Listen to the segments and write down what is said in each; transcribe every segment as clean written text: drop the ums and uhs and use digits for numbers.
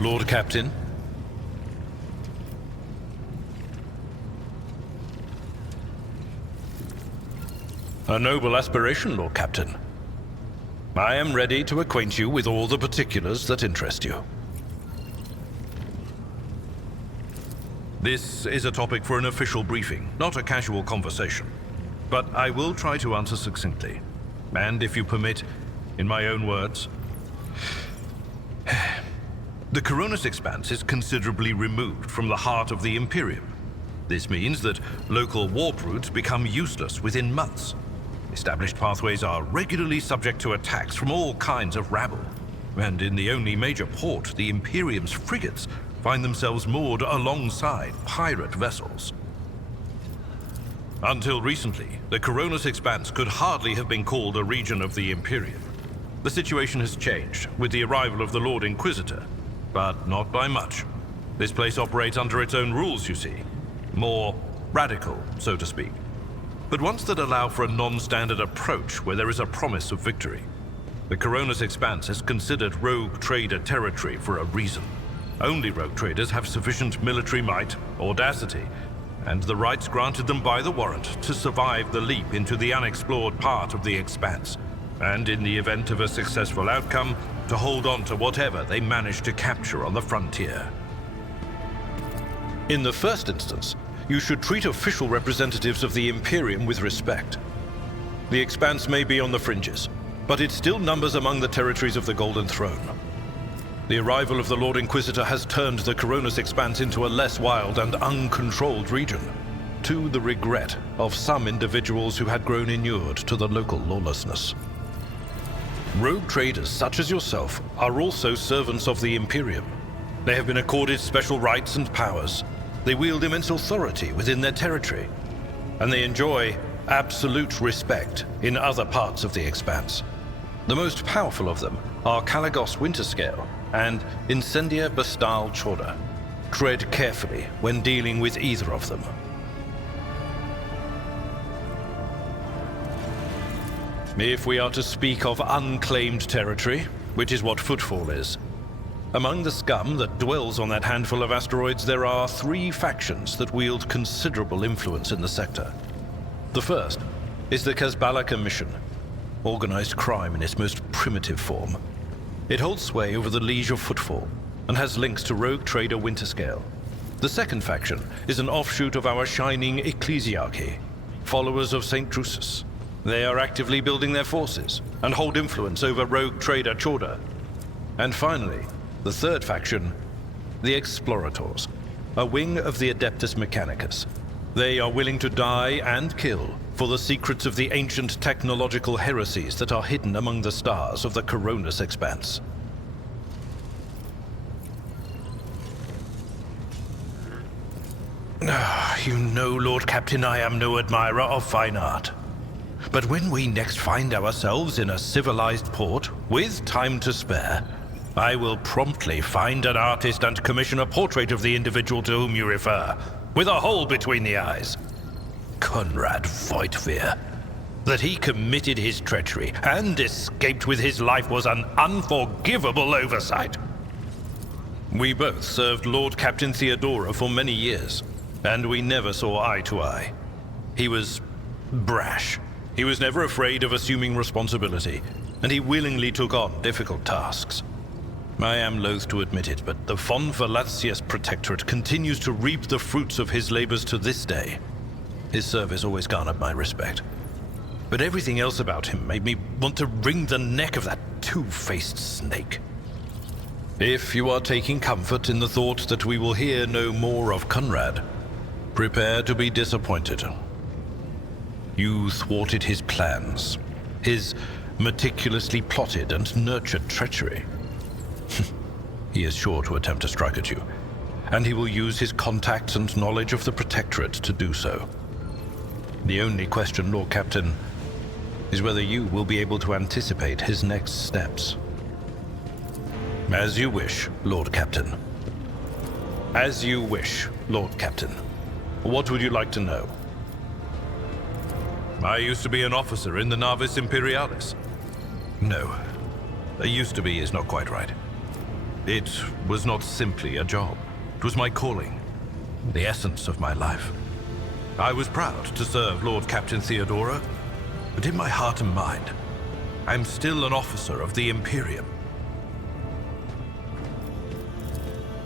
Lord Captain? A noble aspiration, Lord Captain. I am ready to acquaint you with all the particulars that interest you. This is a topic for an official briefing, not a casual conversation. But I will try to answer succinctly. And if you permit, in my own words, the Coronis Expanse is considerably removed from the heart of the Imperium. This means that local warp routes become useless within months. Established pathways are regularly subject to attacks from all kinds of rabble. And in the only major port, the Imperium's frigates find themselves moored alongside pirate vessels. Until recently, the Coronis Expanse could hardly have been called a region of the Imperium. The situation has changed with the arrival of the Lord Inquisitor, but not by much. This place operates under its own rules, you see. More radical, so to speak. But ones that allow for a non-standard approach where there is a promise of victory. The Coronis Expanse is considered rogue trader territory for a reason. Only rogue traders have sufficient military might, audacity, and the rights granted them by the warrant to survive the leap into the unexplored part of the Expanse, and in the event of a successful outcome, to hold on to whatever they manage to capture on the frontier. In the first instance, you should treat official representatives of the Imperium with respect. The Expanse may be on the fringes, but it still numbers among the territories of the Golden Throne. The arrival of the Lord Inquisitor has turned the Coronis Expanse into a less wild and uncontrolled region, to the regret of some individuals who had grown inured to the local lawlessness. Rogue traders such as yourself are also servants of the Imperium. They have been accorded special rights and powers. They wield immense authority within their territory, and they enjoy absolute respect in other parts of the Expanse. The most powerful of them are Kalagos Winterscale and Incendia Bastal Chorda. Tread carefully when dealing with either of them. If we are to speak of unclaimed territory, which is what Footfall is, among the scum that dwells on that handful of asteroids, there are 3 factions that wield considerable influence in the sector. The first is the Kazbalaka Mission, organized crime in its most primitive form. It holds sway over the Liege of Footfall and has links to rogue trader Winterscale. The second faction is an offshoot of our shining ecclesiarchy, followers of St. Drusus. They are actively building their forces and hold influence over rogue trader Chorda. And finally, the third faction, the Explorators, a wing of the Adeptus Mechanicus. They are willing to die and kill for the secrets of the ancient technological heresies that are hidden among the stars of the Coronis Expanse. You know, Lord Captain, I am no admirer of fine art. But when we next find ourselves in a civilized port, with time to spare, I will promptly find an artist and commission a portrait of the individual to whom you refer, with a hole between the eyes. Conrad Voigtveer. That he committed his treachery and escaped with his life was an unforgivable oversight. We both served Lord Captain Theodora for many years, and we never saw eye to eye. He was brash. He was never afraid of assuming responsibility, and he willingly took on difficult tasks. I am loath to admit it, but the Von Velatius Protectorate continues to reap the fruits of his labors to this day. His service always garnered my respect. But everything else about him made me want to wring the neck of that two-faced snake. If you are taking comfort in the thought that we will hear no more of Conrad, prepare to be disappointed. You thwarted his plans, his meticulously plotted and nurtured treachery. He is sure to attempt to strike at you, and he will use his contacts and knowledge of the Protectorate to do so. The only question, Lord Captain, is whether you will be able to anticipate his next steps. As you wish, Lord Captain. As you wish, Lord Captain. What would you like to know? I used to be an officer in the Navis Imperialis. No, used to be is not quite right. It was not simply a job. It was my calling, the essence of my life. I was proud to serve Lord Captain Theodora, but in my heart and mind, I'm still an officer of the Imperium.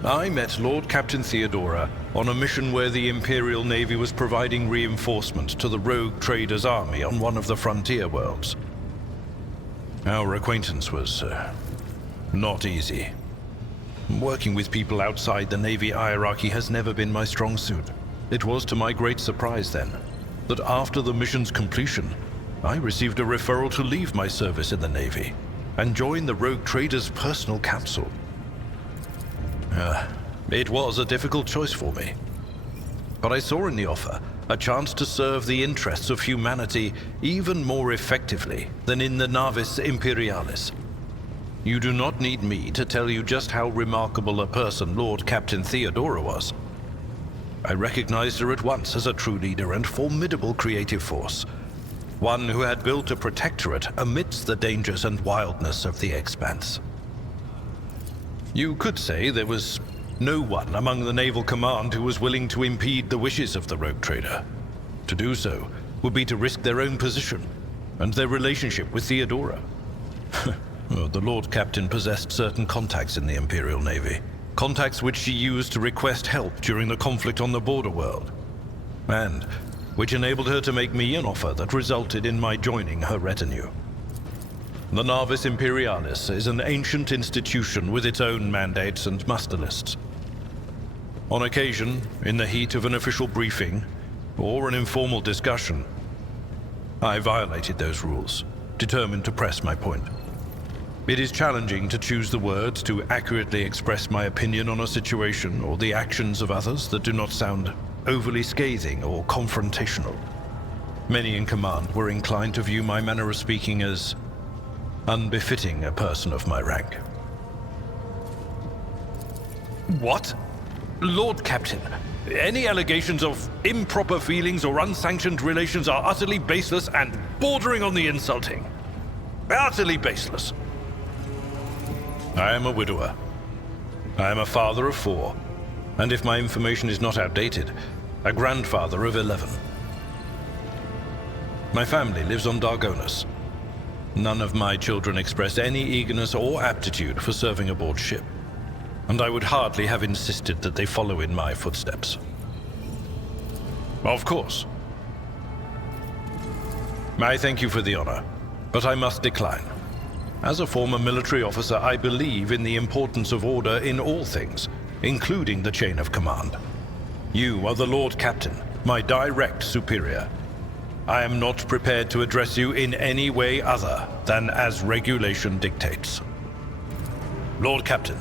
I met Lord Captain Theodora on a mission where the Imperial Navy was providing reinforcement to the rogue traders' army on one of the frontier worlds. Our acquaintance was not easy. Working with people outside the Navy hierarchy has never been my strong suit. It was to my great surprise then, that after the mission's completion, I received a referral to leave my service in the Navy and join the rogue traders' personal council. It was a difficult choice for me. But I saw in the offer a chance to serve the interests of humanity even more effectively than in the Navis Imperialis. You do not need me to tell you just how remarkable a person Lord Captain Theodora was. I recognized her at once as a true leader and formidable creative force. One who had built a protectorate amidst the dangers and wildness of the Expanse. You could say there was no one among the naval command who was willing to impede the wishes of the rogue trader. To do so would be to risk their own position and their relationship with Theodora. Well, the Lord Captain possessed certain contacts in the Imperial Navy. Contacts which she used to request help during the conflict on the border world. And which enabled her to make me an offer that resulted in my joining her retinue. The Navis Imperialis is an ancient institution with its own mandates and muster lists. On occasion, in the heat of an official briefing, or an informal discussion, I violated those rules, determined to press my point. It is challenging to choose the words to accurately express my opinion on a situation or the actions of others that do not sound overly scathing or confrontational. Many in command were inclined to view my manner of speaking as unbefitting a person of my rank. What? Lord Captain, any allegations of improper feelings or unsanctioned relations are utterly baseless and bordering on the insulting. Utterly baseless. I am a widower. I am a father of 4, and if my information is not outdated, a grandfather of 11. My family lives on Dargonus. None of my children express any eagerness or aptitude for serving aboard ship, and I would hardly have insisted that they follow in my footsteps. Of course. I thank you for the honor, but I must decline. As a former military officer, I believe in the importance of order in all things, including the chain of command. You are the Lord Captain, my direct superior. I am not prepared to address you in any way other than as regulation dictates. Lord Captain.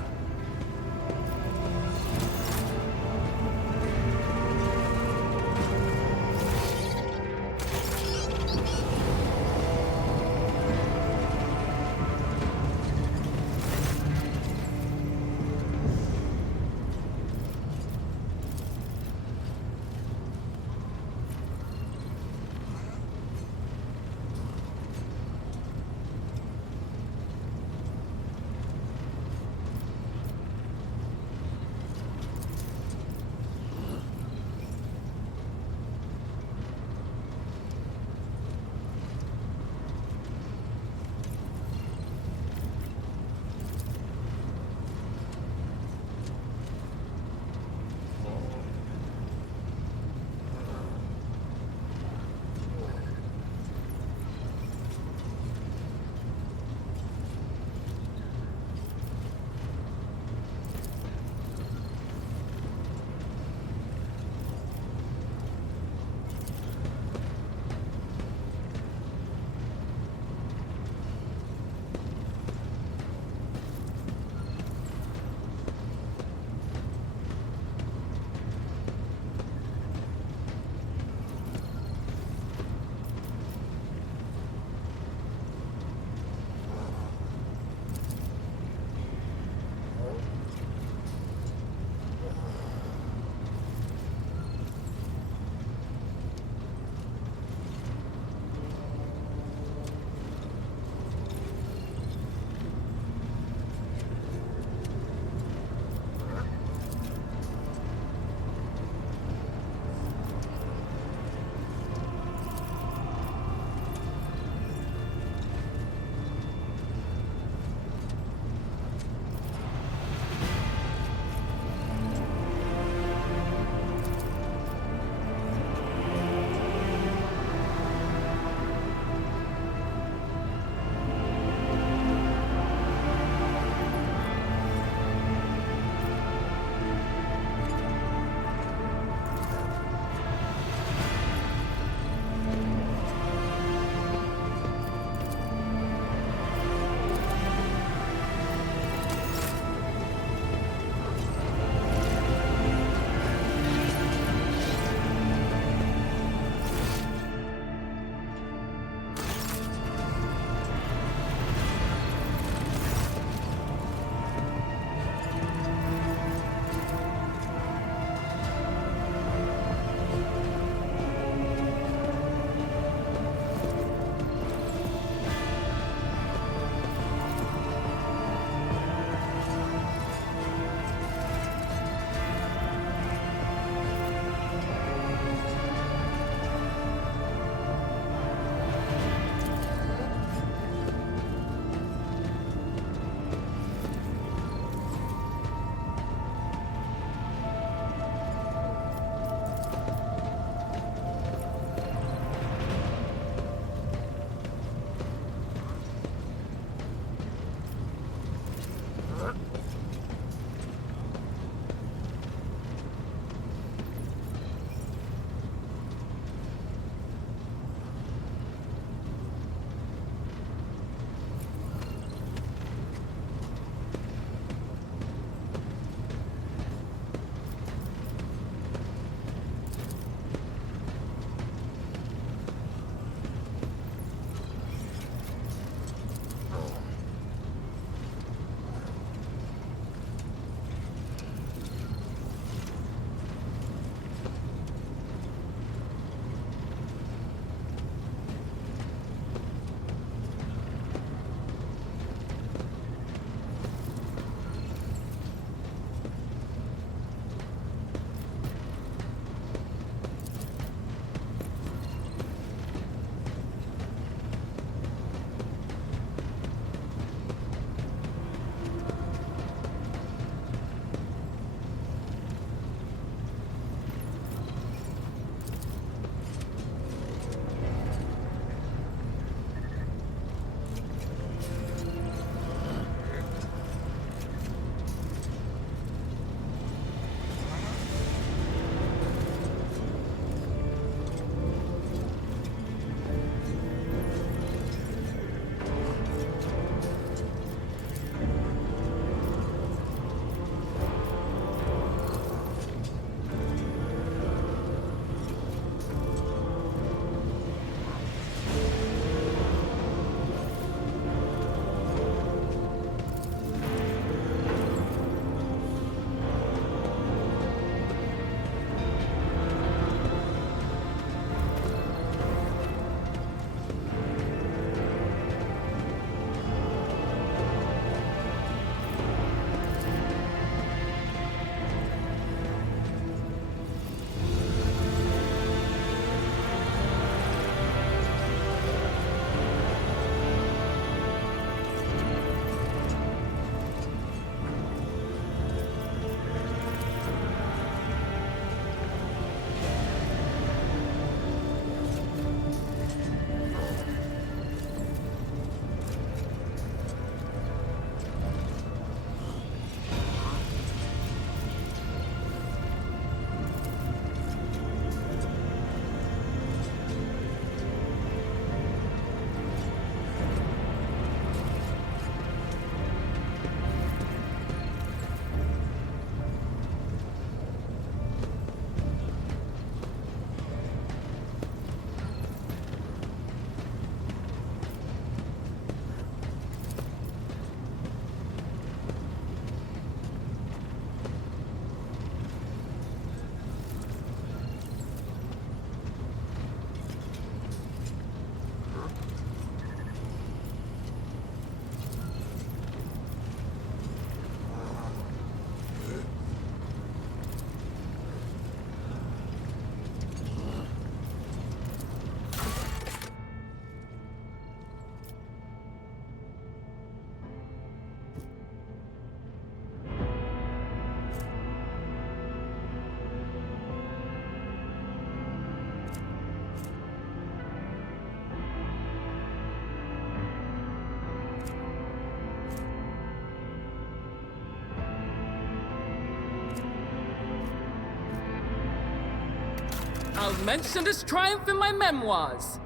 I'll mention this triumph in my memoirs.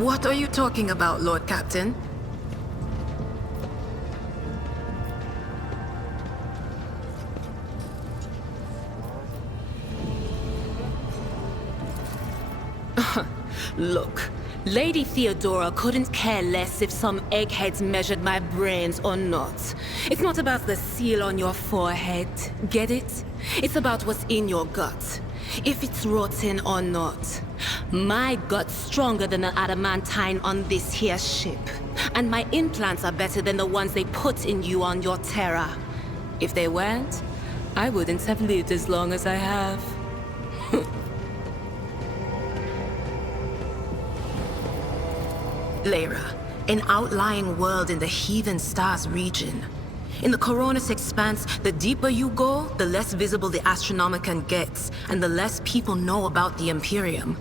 What are you talking about, Lord Captain? Look, Lady Theodora couldn't care less if some eggheads measured my brains or not. It's not about the seal on your forehead, get it? It's about what's in your gut, if it's rotten or not. My gut's stronger than the adamantine on this here ship. And my implants are better than the ones they put in you on your Terra. If they weren't, I wouldn't have lived as long as I have. Lyra, an outlying world in the Heathen Stars region. In the Coronis Expanse, the deeper you go, the less visible the Astronomicon gets, and the less people know about the Imperium.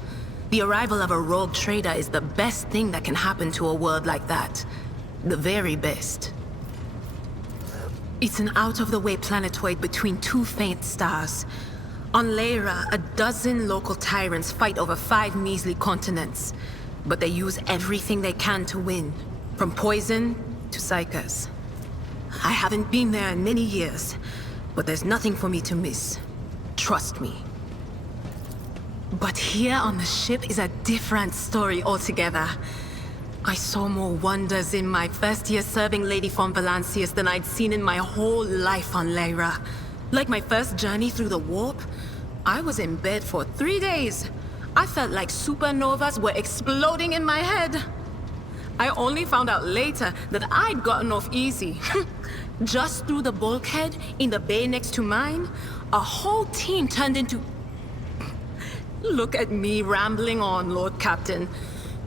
The arrival of a rogue trader is the best thing that can happen to a world like that. The very best. It's an out-of-the-way planetoid between two faint stars. On Lyra, a dozen local tyrants fight over 5 measly continents. But they use everything they can to win, from poison to psychers. I haven't been there in many years, but there's nothing for me to miss. Trust me. But here on the ship is a different story altogether. I saw more wonders in my first year serving Lady von Valancius than I'd seen in my whole life on Lyra. Like my first journey through the warp, I was in bed for 3 days. I felt like supernovas were exploding in my head. I only found out later that I'd gotten off easy. Just through the bulkhead in the bay next to mine, a whole team turned into... Look at me rambling on, Lord Captain.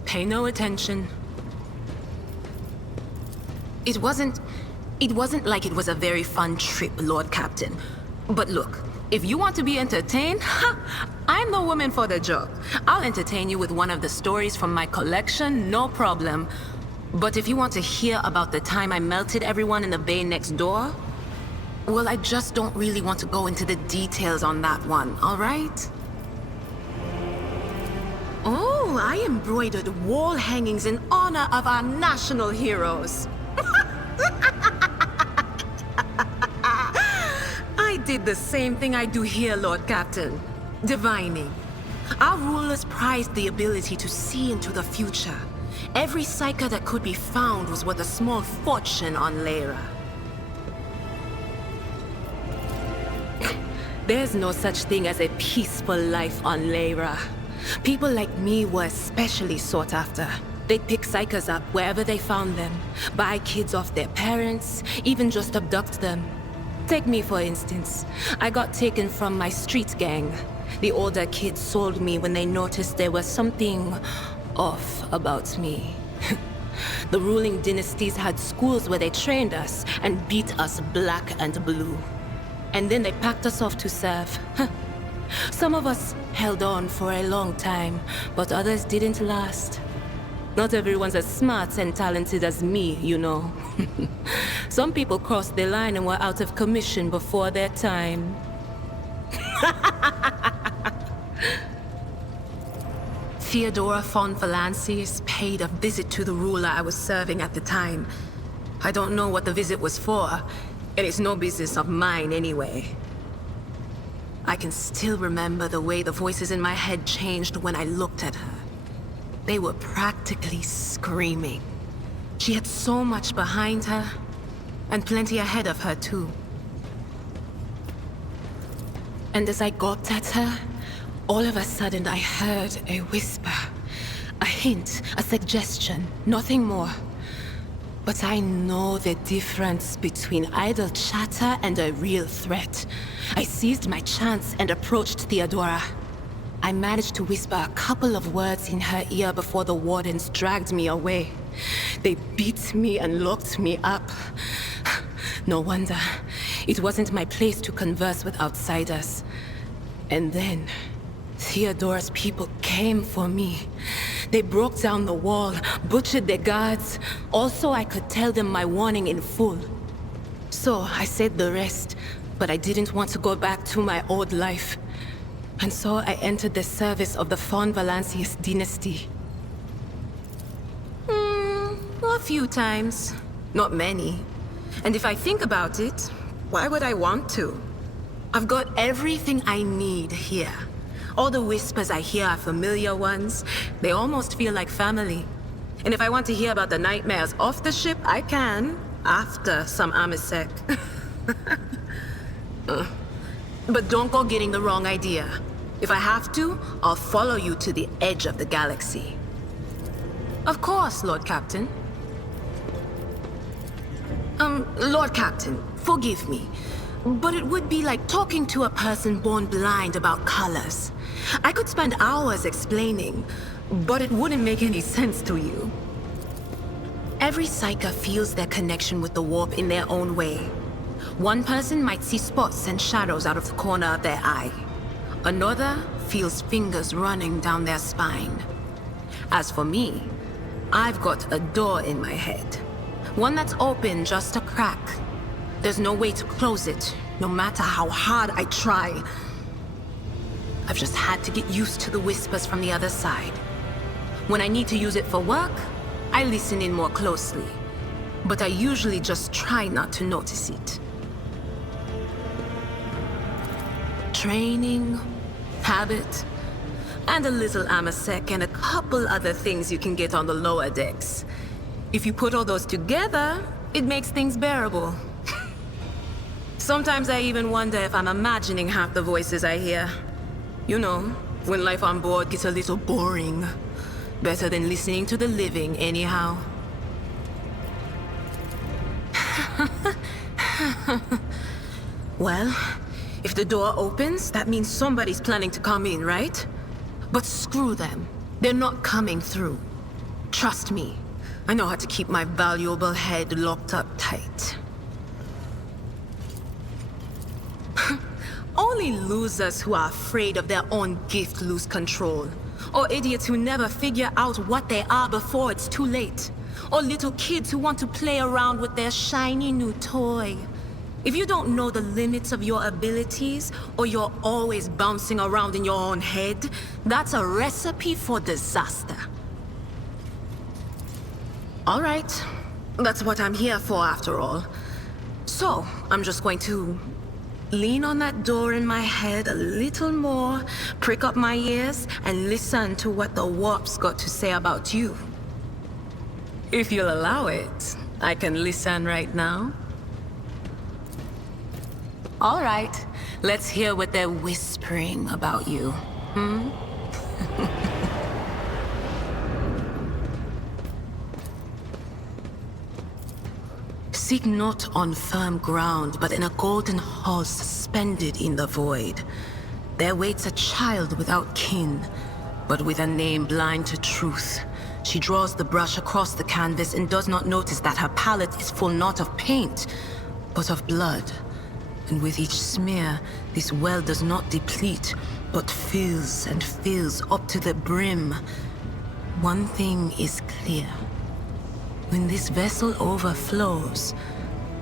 Pay no attention. It wasn't like it was a very fun trip, Lord Captain. But look, if you want to be entertained, I'm the woman for the job. I'll entertain you with one of the stories from my collection, no problem. But if you want to hear about the time I melted everyone in the bay next door, well, I just don't really want to go into the details on that one, all right? Oh, I embroidered wall hangings in honor of our national heroes. I did the same thing I do here, Lord Captain. Divining. Our rulers prized the ability to see into the future. Every psyker that could be found was worth a small fortune on Lyra. There's no such thing as a peaceful life on Lyra. People like me were especially sought after. They'd pick psychers up wherever they found them, buy kids off their parents, even just abduct them. Take me, for instance. I got taken from my street gang. The older kids sold me when they noticed there was something off about me. The ruling dynasties had schools where they trained us and beat us black and blue. And then they packed us off to serve. Some of us held on for a long time, but others didn't last. Not everyone's as smart and talented as me, you know. Some people crossed the line and were out of commission before their time. Theodora von Valancius paid a visit to the ruler I was serving at the time. I don't know what the visit was for, and it's no business of mine anyway. I can still remember the way the voices in my head changed when I looked at her. They were practically screaming. She had so much behind her, and plenty ahead of her too. And as I gawped at her, all of a sudden I heard a whisper. A hint, a suggestion, nothing more. But I know the difference between idle chatter and a real threat. I seized my chance and approached Theodora. I managed to whisper a couple of words in her ear before the wardens dragged me away. They beat me and locked me up. No wonder. It wasn't my place to converse with outsiders. And then, Theodora's people came for me. They broke down the wall, butchered their guards. Also, I could tell them my warning in full. So, I said the rest, but I didn't want to go back to my old life. And so I entered the service of the von Valancius dynasty. A few times. Not many. And if I think about it, why would I want to? I've got everything I need here. All the whispers I hear are familiar ones. They almost feel like family. And if I want to hear about the nightmares off the ship, I can, after some Amasek. But don't go getting the wrong idea. If I have to, I'll follow you to the edge of the galaxy. Of course, Lord Captain. Lord Captain, forgive me, but it would be like talking to a person born blind about colors. I could spend hours explaining, but it wouldn't make any sense to you. Every Psyker feels their connection with the warp in their own way. One person might see spots and shadows out of the corner of their eye. Another feels fingers running down their spine. As for me, I've got a door in my head. One that's open just a crack. There's no way to close it, no matter how hard I try. I've just had to get used to the whispers from the other side. When I need to use it for work, I listen in more closely. But I usually just try not to notice it. Training, habit, and a little Amasek and a couple other things you can get on the lower decks. If you put all those together, it makes things bearable. Sometimes I even wonder if I'm imagining half the voices I hear. You know, when life on board gets a little boring. Better than listening to the living, anyhow. Well, if the door opens, that means somebody's planning to come in, right? But screw them. They're not coming through. Trust me. I know how to keep my valuable head locked up tight. Only losers who are afraid of their own gift lose control. Or idiots who never figure out what they are before it's too late. Or little kids who want to play around with their shiny new toy. If you don't know the limits of your abilities, or you're always bouncing around in your own head, that's a recipe for disaster. All right, that's what I'm here for after all. So, I'm just going to lean on that door in my head a little more, prick up my ears, and listen to what the warp's got to say about you. If you'll allow it, I can listen right now. All right, let's hear what they're whispering about you, Seek not on firm ground, but in a golden hall suspended in the void. There waits a child without kin, but with a name blind to truth. She draws the brush across the canvas and does not notice that her palette is full not of paint, but of blood. And with each smear, this well does not deplete, but fills and fills up to the brim. One thing is clear. When this vessel overflows,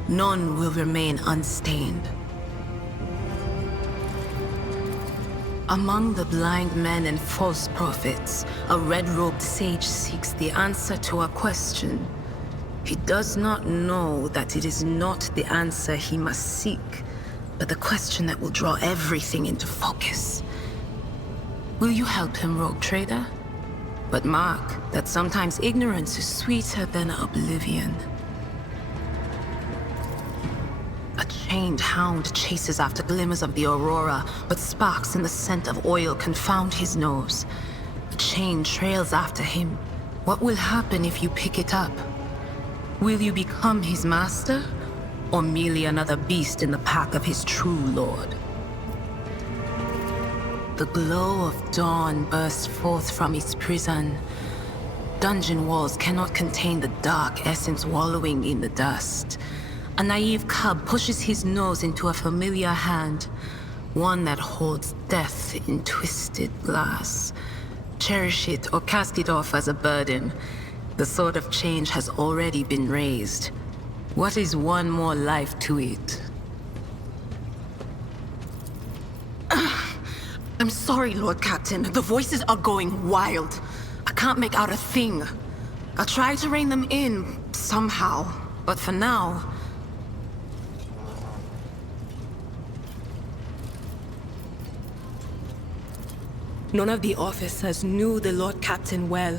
none will remain unstained. Among the blind men and false prophets, a red-robed sage seeks the answer to a question. He does not know that it is not the answer he must seek, but the question that will draw everything into focus. Will you help him, rogue trader? But mark that sometimes ignorance is sweeter than oblivion. A chained hound chases after glimmers of the aurora, but sparks in the scent of oil confound his nose. The chain trails after him. What will happen if you pick it up? Will you become his master, or merely another beast in the pack of his true lord? The glow of dawn bursts forth from its prison. Dungeon walls cannot contain the dark essence wallowing in the dust. A naive cub pushes his nose into a familiar hand, one that holds death in twisted glass. Cherish it or cast it off as a burden. The sword of change has already been raised. What is one more life to it? I'm sorry, Lord Captain. The voices are going wild. I can't make out a thing. I'll try to rein them in, somehow. But for now... None of the officers knew the Lord Captain well,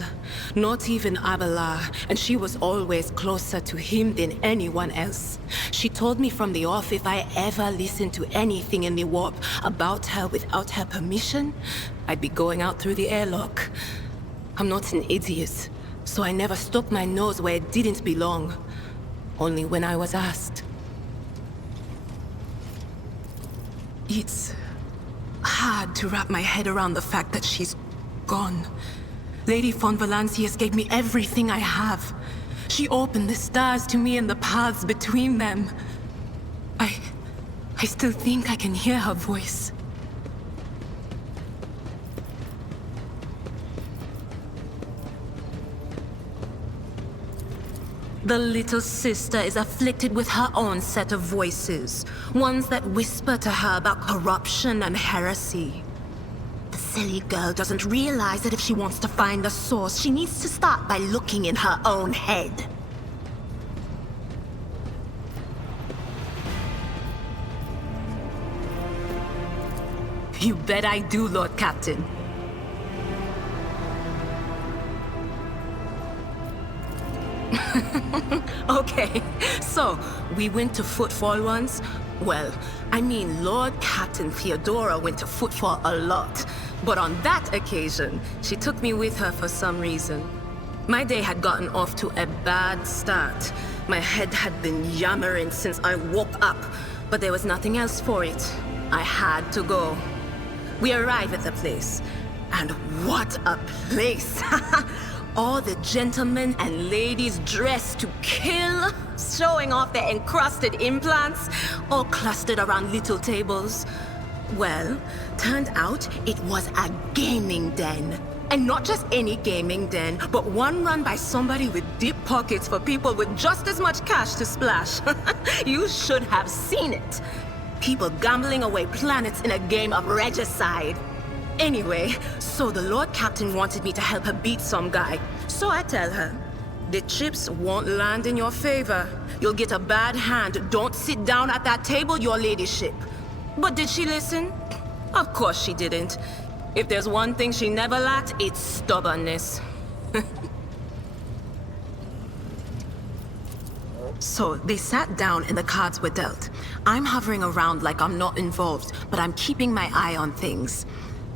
not even Abelard, and she was always closer to him than anyone else. She told me from the off if I ever listened to anything in the warp about her without her permission, I'd be going out through the airlock. I'm not an idiot, so I never stuck my nose where it didn't belong, only when I was asked. It's hard to wrap my head around the fact that she's gone. Lady von Valancius gave me everything I have. She opened the stars to me and the paths between them. I still think I can hear her voice. The little sister is afflicted with her own set of voices, ones that whisper to her about corruption and heresy. The silly girl doesn't realize that if she wants to find the source, she needs to start by looking in her own head. You bet I do, Lord Captain. Okay, so we went to Footfall once. Well, I mean, Lord Captain Theodora went to Footfall a lot. But on that occasion, she took me with her for some reason. My day had gotten off to a bad start. My head had been yammering since I woke up, but there was nothing else for it. I had to go. We arrived at the place, and what a place! All the gentlemen and ladies dressed to kill, showing off their encrusted implants, all clustered around little tables. Well, turned out it was a gaming den. And not just any gaming den, but one run by somebody with deep pockets for people with just as much cash to splash. You should have seen it. People gambling away planets in a game of regicide. Anyway, so the Lord Captain wanted me to help her beat some guy. So I tell her, the chips won't land in your favor. You'll get a bad hand. Don't sit down at that table, your ladyship. But did she listen? Of course she didn't. If there's one thing she never lacked, it's stubbornness. So they sat down and the cards were dealt. I'm hovering around like I'm not involved, but I'm keeping my eye on things.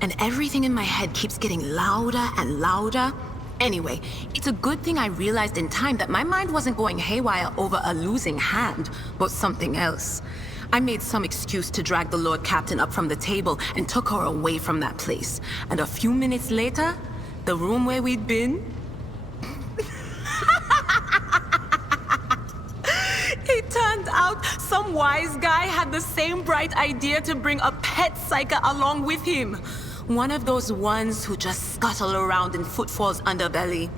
And everything in my head keeps getting louder and louder. Anyway, it's a good thing I realized in time that my mind wasn't going haywire over a losing hand, but something else. I made some excuse to drag the Lord Captain up from the table and took her away from that place. And a few minutes later, the room where we'd been... It turned out some wise guy had the same bright idea to bring a pet psyker along with him. One of those ones who just scuttle around in Footfall's underbelly.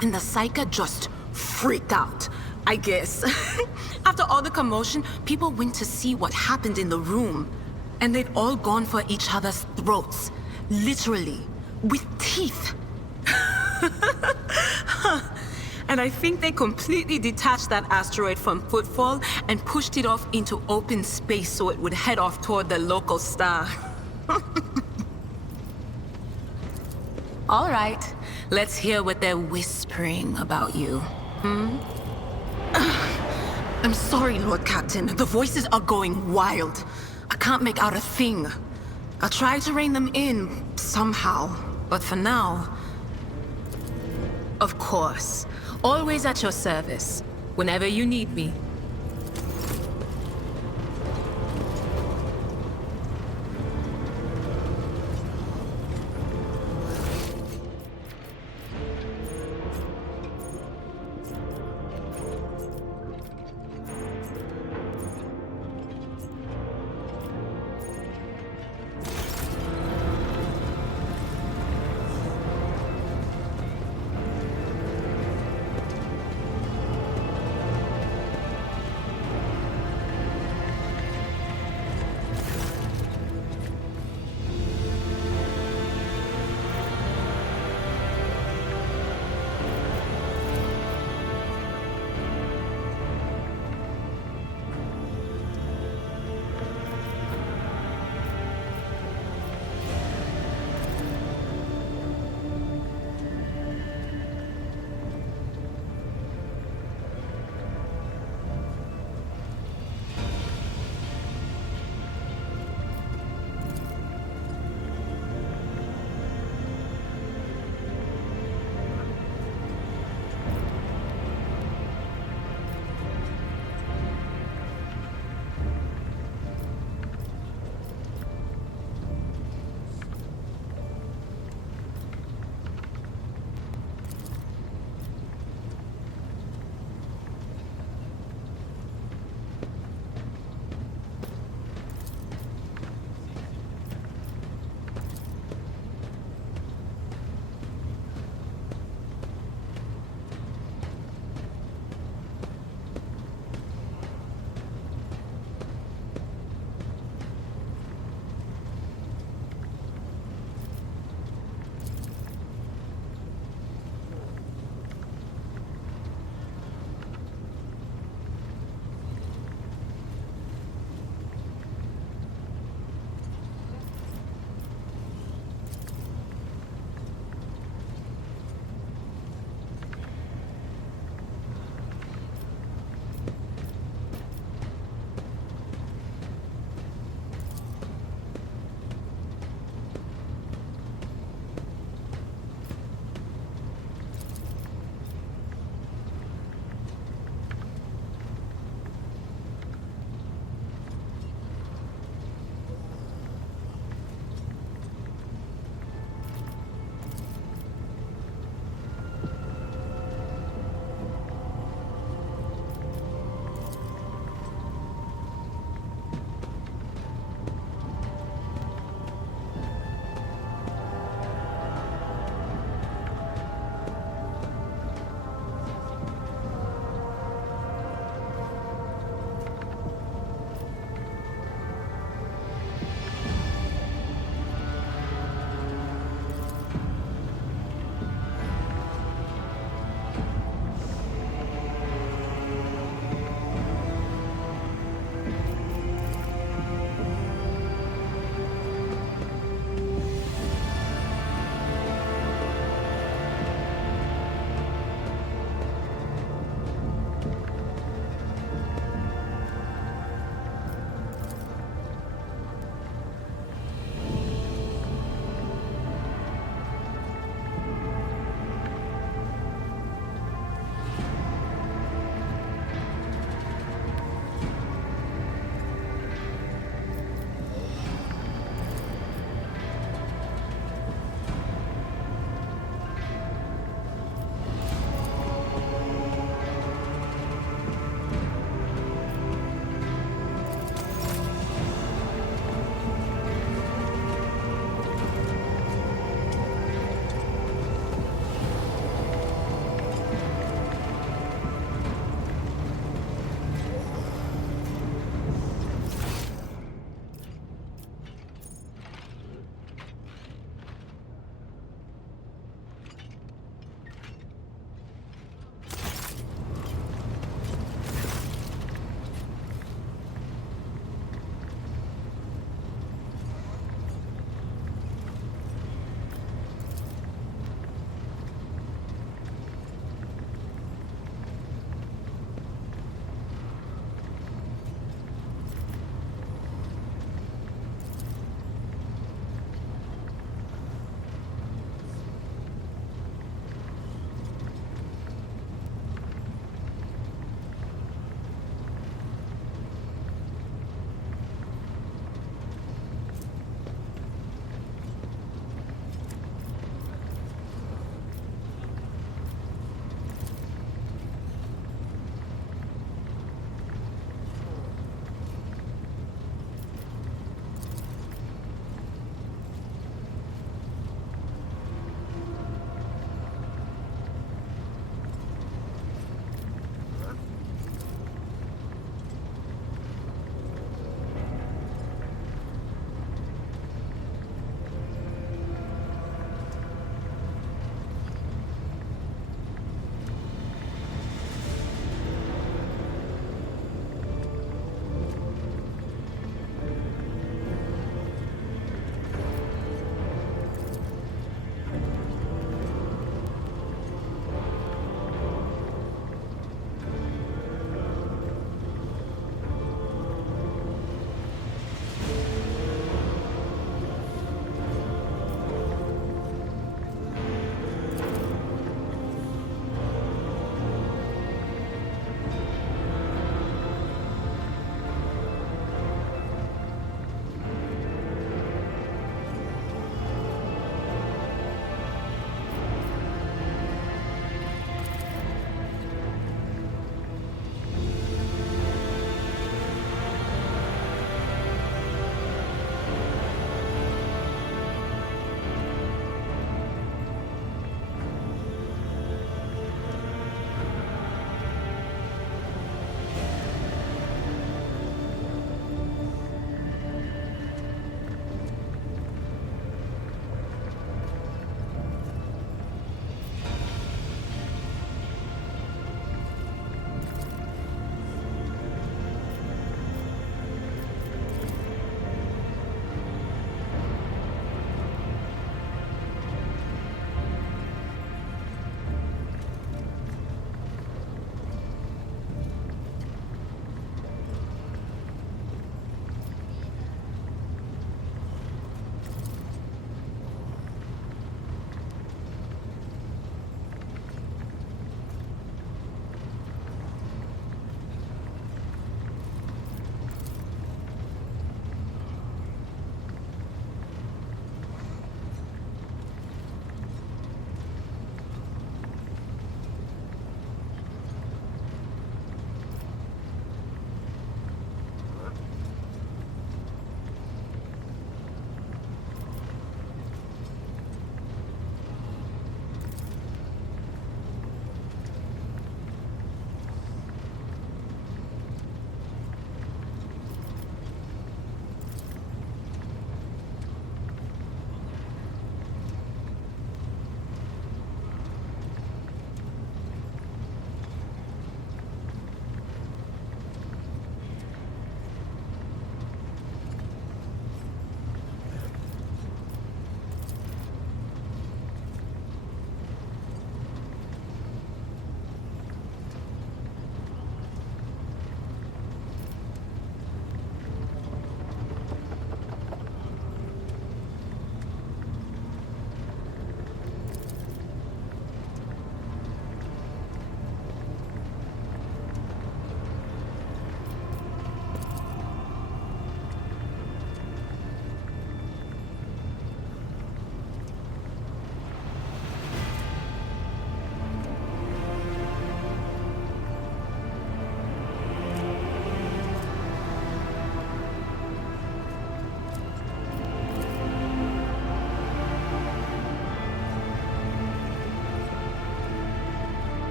And the psyker just freaked out, I guess. After all the commotion, people went to see what happened in the room. And they'd all gone for each other's throats. Literally. With teeth. And I think they completely detached that asteroid from Footfall and pushed it off into open space so it would head off toward the local star. All right, let's hear what they're whispering about you. I'm sorry, Lord Captain. The voices are going wild. I can't make out a thing. I'll try to rein them in, somehow. But for now... Of course. Always at your service. Whenever you need me.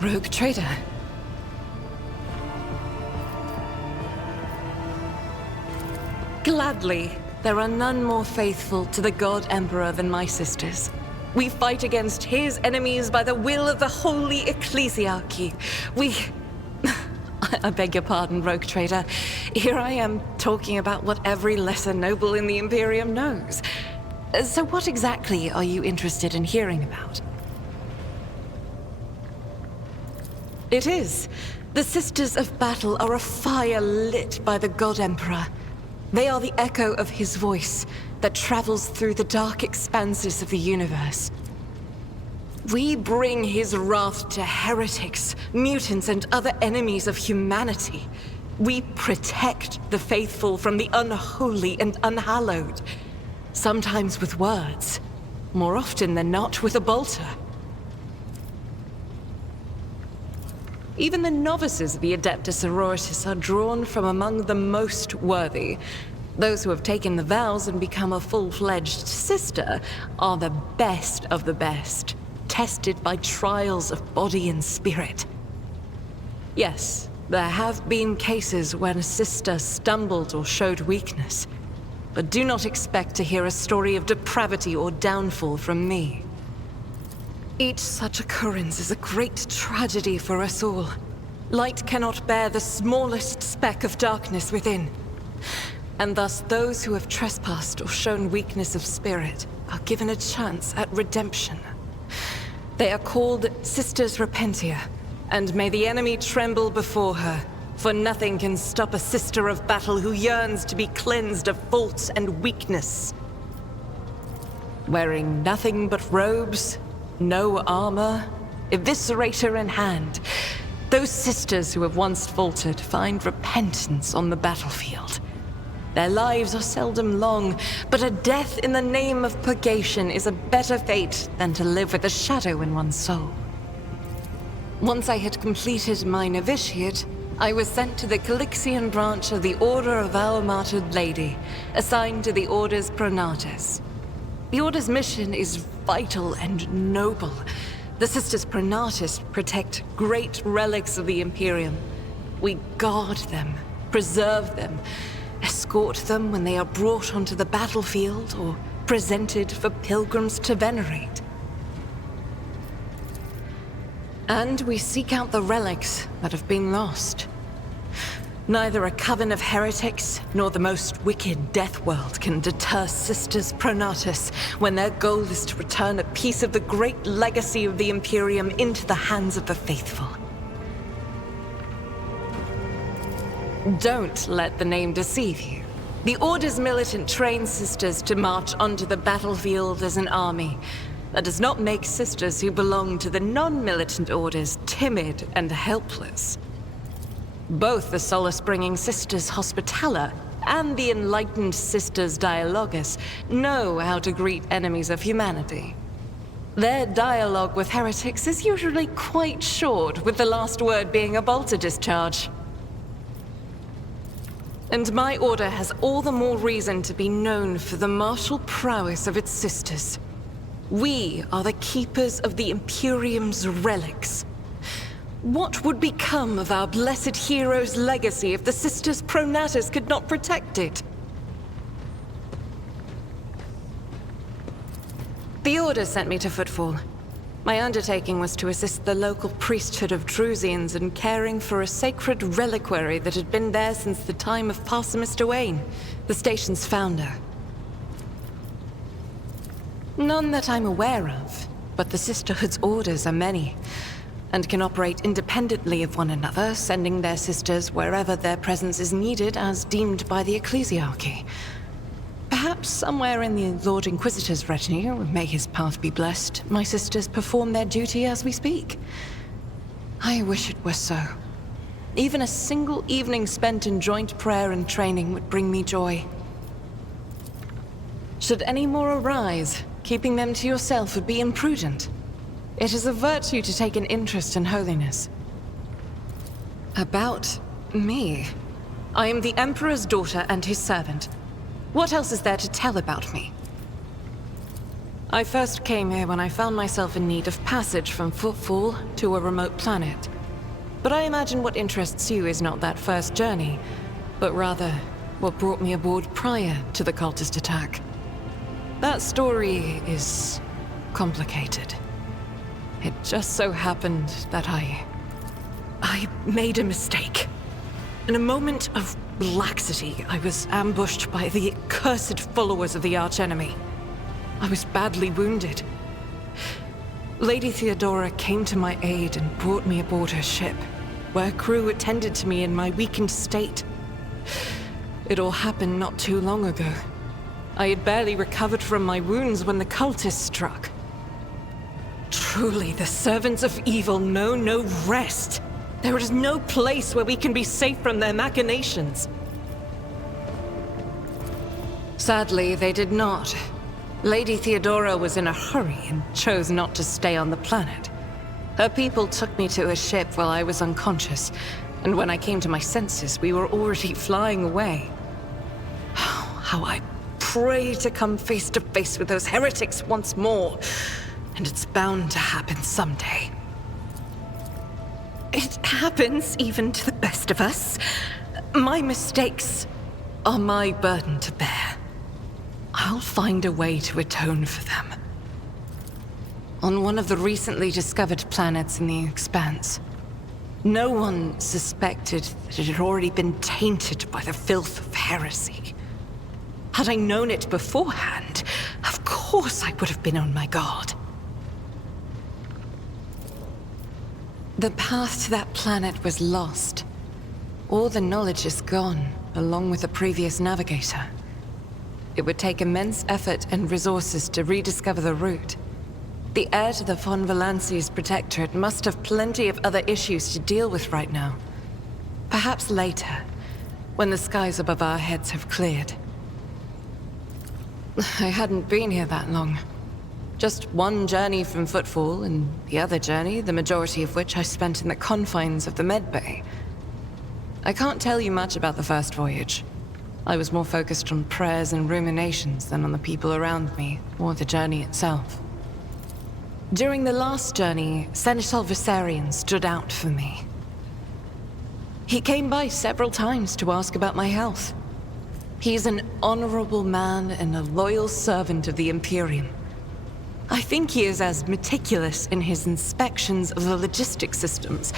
Rogue trader. Gladly, there are none more faithful to the God Emperor than my sisters. We fight against his enemies by the will of the Holy Ecclesiarchy. I beg your pardon, Rogue Trader. Here I am talking about what every lesser noble in the Imperium knows. So what exactly are you interested in hearing about? It is. The Sisters of Battle are a fire lit by the God Emperor. They are the echo of his voice that travels through the dark expanses of the universe. We bring his wrath to heretics, mutants, and other enemies of humanity. We protect the faithful from the unholy and unhallowed. Sometimes with words, more often than not with a bolter. Even the novices of the Adeptus Sororitas are drawn from among the most worthy. Those who have taken the vows and become a full-fledged sister are the best of the best, tested by trials of body and spirit. Yes, there have been cases when a sister stumbled or showed weakness, but do not expect to hear a story of depravity or downfall from me. Each such occurrence is a great tragedy for us all. Light cannot bear the smallest speck of darkness within. And thus those who have trespassed or shown weakness of spirit are given a chance at redemption. They are called Sisters Repentia, and may the enemy tremble before her, for nothing can stop a sister of battle who yearns to be cleansed of fault and weakness. Wearing nothing but robes, no armor, eviscerator in hand, those sisters who have once faltered find repentance on the battlefield. Their lives are seldom long, but a death in the name of purgation is a better fate than to live with a shadow in one's soul. Once I had completed my novitiate, I was sent to the Calixian branch of the Order of Our Martyred Lady, assigned to the Orders Pronatus. The Order's mission is vital and noble. The Sisters Pronatus protect great relics of the Imperium. We guard them, preserve them, escort them when they are brought onto the battlefield or presented for pilgrims to venerate. And we seek out the relics that have been lost. Neither a coven of heretics nor the most wicked death world can deter Sisters Pronatus when their goal is to return a piece of the great legacy of the Imperium into the hands of the faithful. Don't let the name deceive you. The Order's militant trains sisters to march onto the battlefield as an army. That does not make sisters who belong to the non-militant orders timid and helpless. Both the solace-bringing Sisters Hospitaller and the enlightened Sisters Dialogus know how to greet enemies of humanity. Their dialogue with heretics is usually quite short, with the last word being a bolter discharge. And my order has all the more reason to be known for the martial prowess of its sisters. We are the keepers of the Imperium's relics. What would become of our blessed hero's legacy if the Sisters Pronatus could not protect it? The Order sent me to Footfall. My undertaking was to assist the local priesthood of Drusians in caring for a sacred reliquary that had been there since the time of Parson Mr. Wayne, the station's founder. None that I'm aware of, but the Sisterhood's orders are many, and can operate independently of one another, sending their sisters wherever their presence is needed as deemed by the Ecclesiarchy. Perhaps somewhere in the Lord Inquisitor's retinue, may his path be blessed, my sisters perform their duty as we speak. I wish it were so. Even a single evening spent in joint prayer and training would bring me joy. Should any more arise, keeping them to yourself would be imprudent. It is a virtue to take an interest in holiness. About me? I am the Emperor's daughter and his servant. What else is there to tell about me? I first came here when I found myself in need of passage from Footfall to a remote planet. But I imagine what interests you is not that first journey, but rather what brought me aboard prior to the cultist attack. That story is complicated. It just so happened that I made a mistake. In a moment of laxity, I was ambushed by the accursed followers of the archenemy. I was badly wounded. Lady Theodora came to my aid and brought me aboard her ship, where crew attended to me in my weakened state. It all happened not too long ago. I had barely recovered from my wounds when the cultists struck. Truly, the servants of evil know no rest. There is no place where we can be safe from their machinations. Sadly, they did not. Lady Theodora was in a hurry and chose not to stay on the planet. Her people took me to a ship while I was unconscious, and when I came to my senses, we were already flying away. How I pray to come face to face with those heretics once more, and it's bound to happen someday. It happens even to the best of us. My mistakes are my burden to bear. I'll find a way to atone for them. On one of the recently discovered planets in the Expanse, no one suspected that it had already been tainted by the filth of heresy. Had I known it beforehand, of course I would have been on my guard. The path to that planet was lost. All the knowledge is gone, along with the previous navigator. It would take immense effort and resources to rediscover the route. The heir to the von Valanci's protectorate must have plenty of other issues to deal with right now. Perhaps later, when the skies above our heads have cleared. I hadn't been here that long. Just one journey from Footfall, and the other journey, the majority of which I spent in the confines of the medbay. I can't tell you much about the first voyage. I was more focused on prayers and ruminations than on the people around me, or the journey itself. During the last journey, Senator Viserion stood out for me. He came by several times to ask about my health. He's an honorable man and a loyal servant of the Imperium. I think he is as meticulous in his inspections of the logistic systems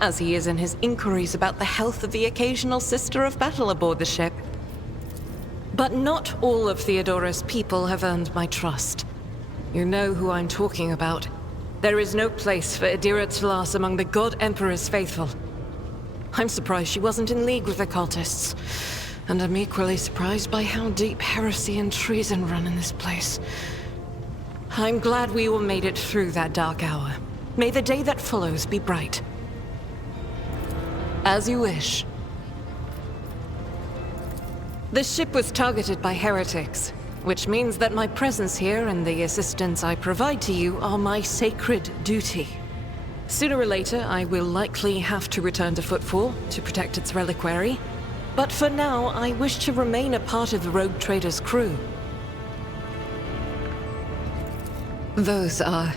as he is in his inquiries about the health of the occasional sister of battle aboard the ship. But not all of Theodora's people have earned my trust. You know who I'm talking about. There is no place for Idira Tlas among the God Emperor's faithful. I'm surprised she wasn't in league with the cultists. And I'm equally surprised by how deep heresy and treason run in this place. I'm glad we all made it through that dark hour. May the day that follows be bright. As you wish. The ship was targeted by heretics, which means that my presence here and the assistance I provide to you are my sacred duty. Sooner or later, I will likely have to return to Footfall to protect its reliquary, but for now, I wish to remain a part of the Rogue Trader's crew. Those are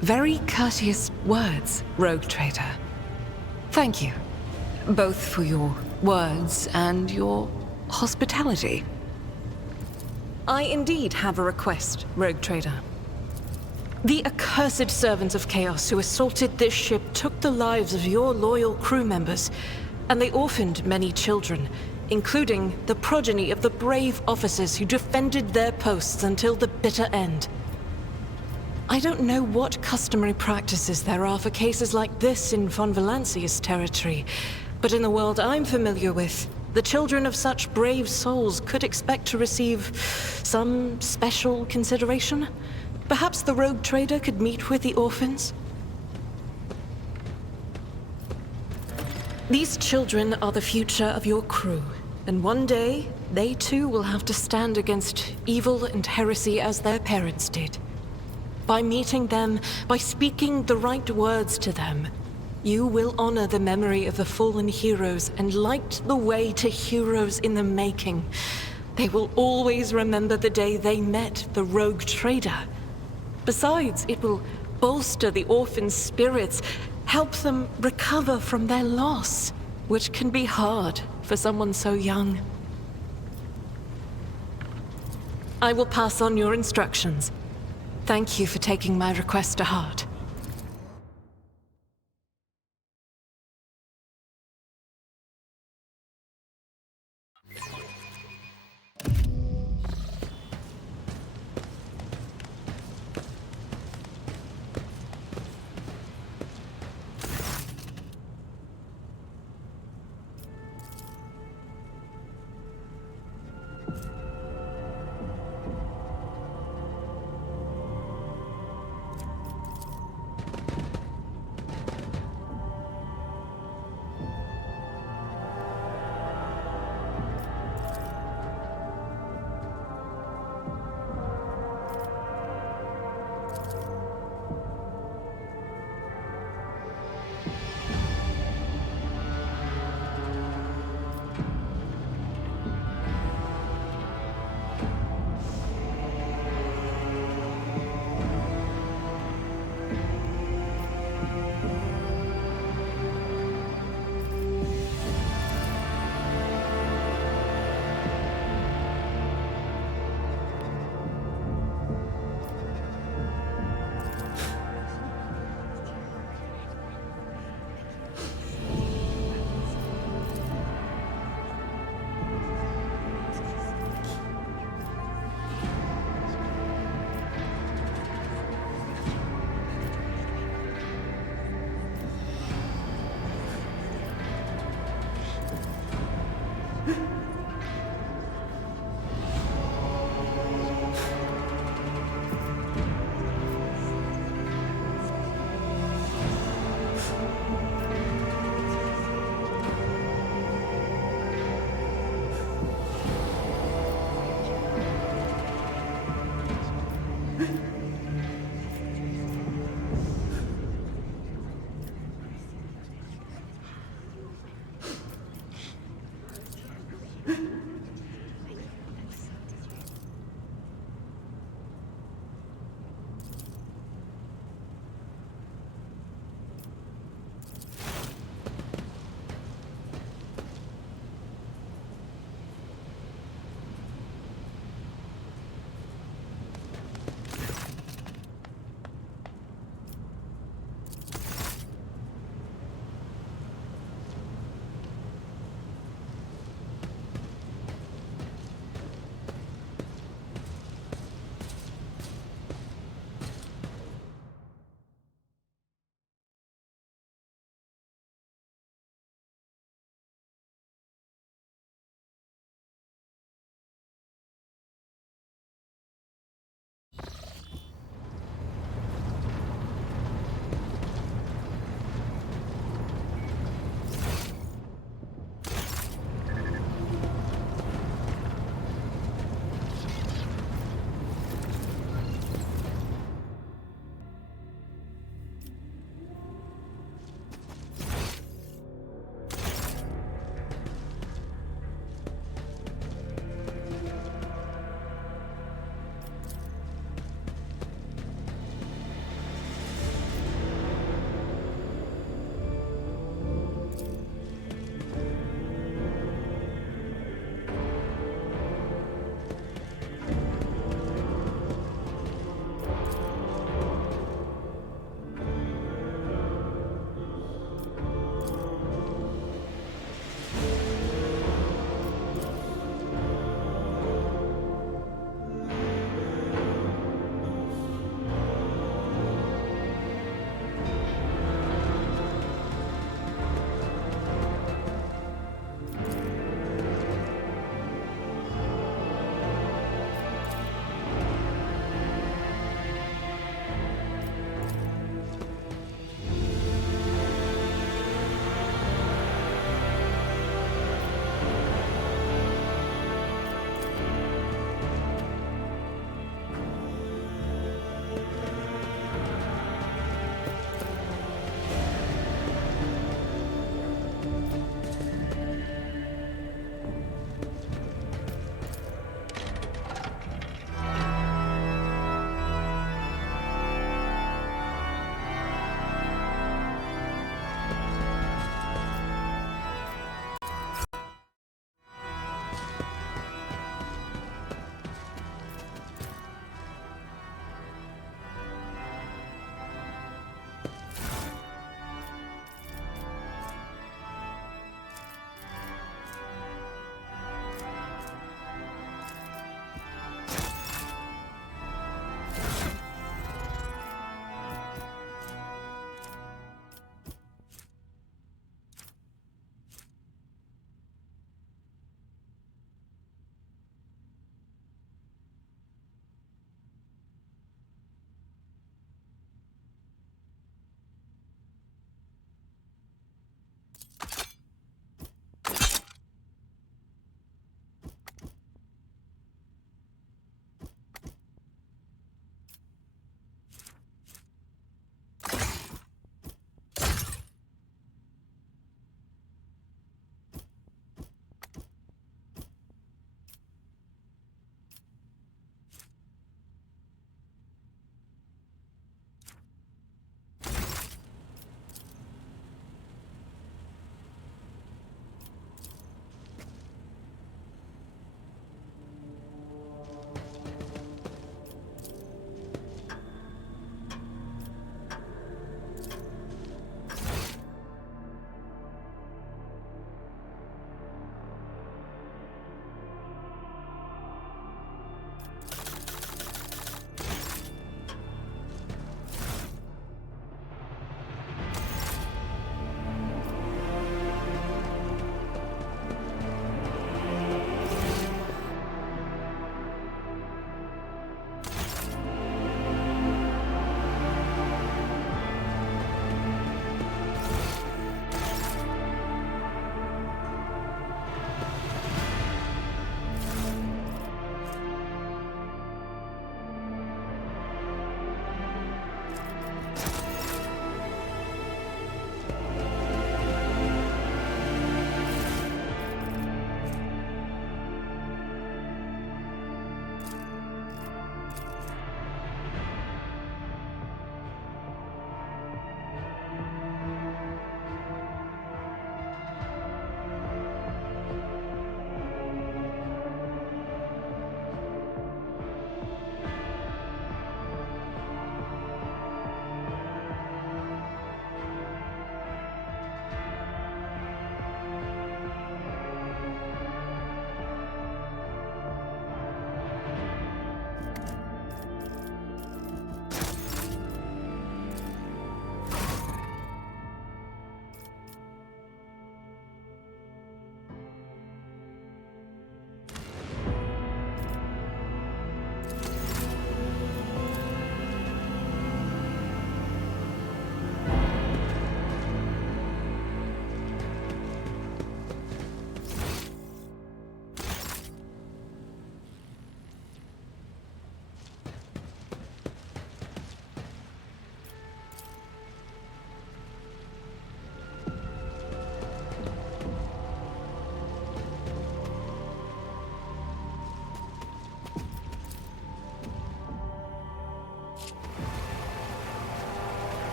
very courteous words, Rogue Trader. Thank you, both for your words and your hospitality. I indeed have a request, Rogue Trader. The accursed servants of Chaos who assaulted this ship took the lives of your loyal crew members, and they orphaned many children, including the progeny of the brave officers who defended their posts until the bitter end. I don't know what customary practices there are for cases like this in von Valanci's territory, but in the world I'm familiar with, the children of such brave souls could expect to receive some special consideration. Perhaps the Rogue Trader could meet with the orphans? These children are the future of your crew, and one day, they too will have to stand against evil and heresy as their parents did. By meeting them, by speaking the right words to them, you will honor the memory of the fallen heroes and light the way to heroes in the making. They will always remember the day they met the Rogue Trader, Besides, it will bolster the orphans' spirits, help them recover from their loss, which can be hard for someone so young. I will pass on your instructions. Thank you for taking my request to heart.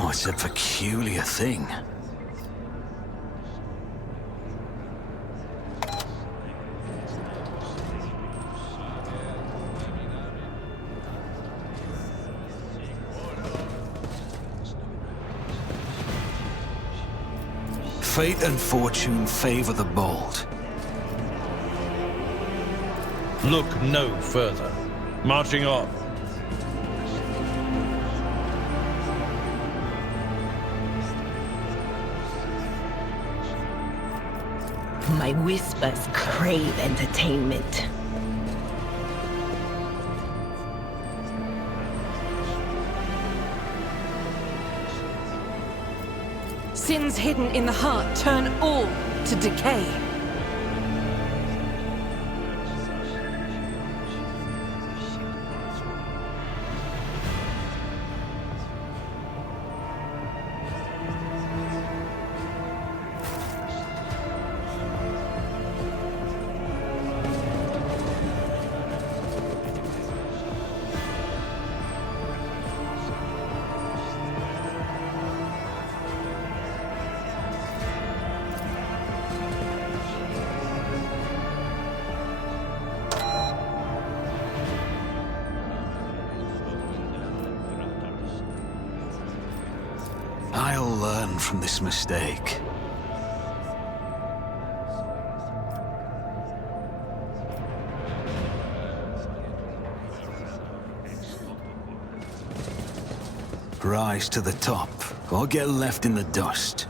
Oh, it's a peculiar thing. Fate and fortune favor the bold. Look no further. Marching on. My whispers crave entertainment. Sins hidden in the heart turn all to decay. I'll learn from this mistake. Rise to the top, or get left in the dust.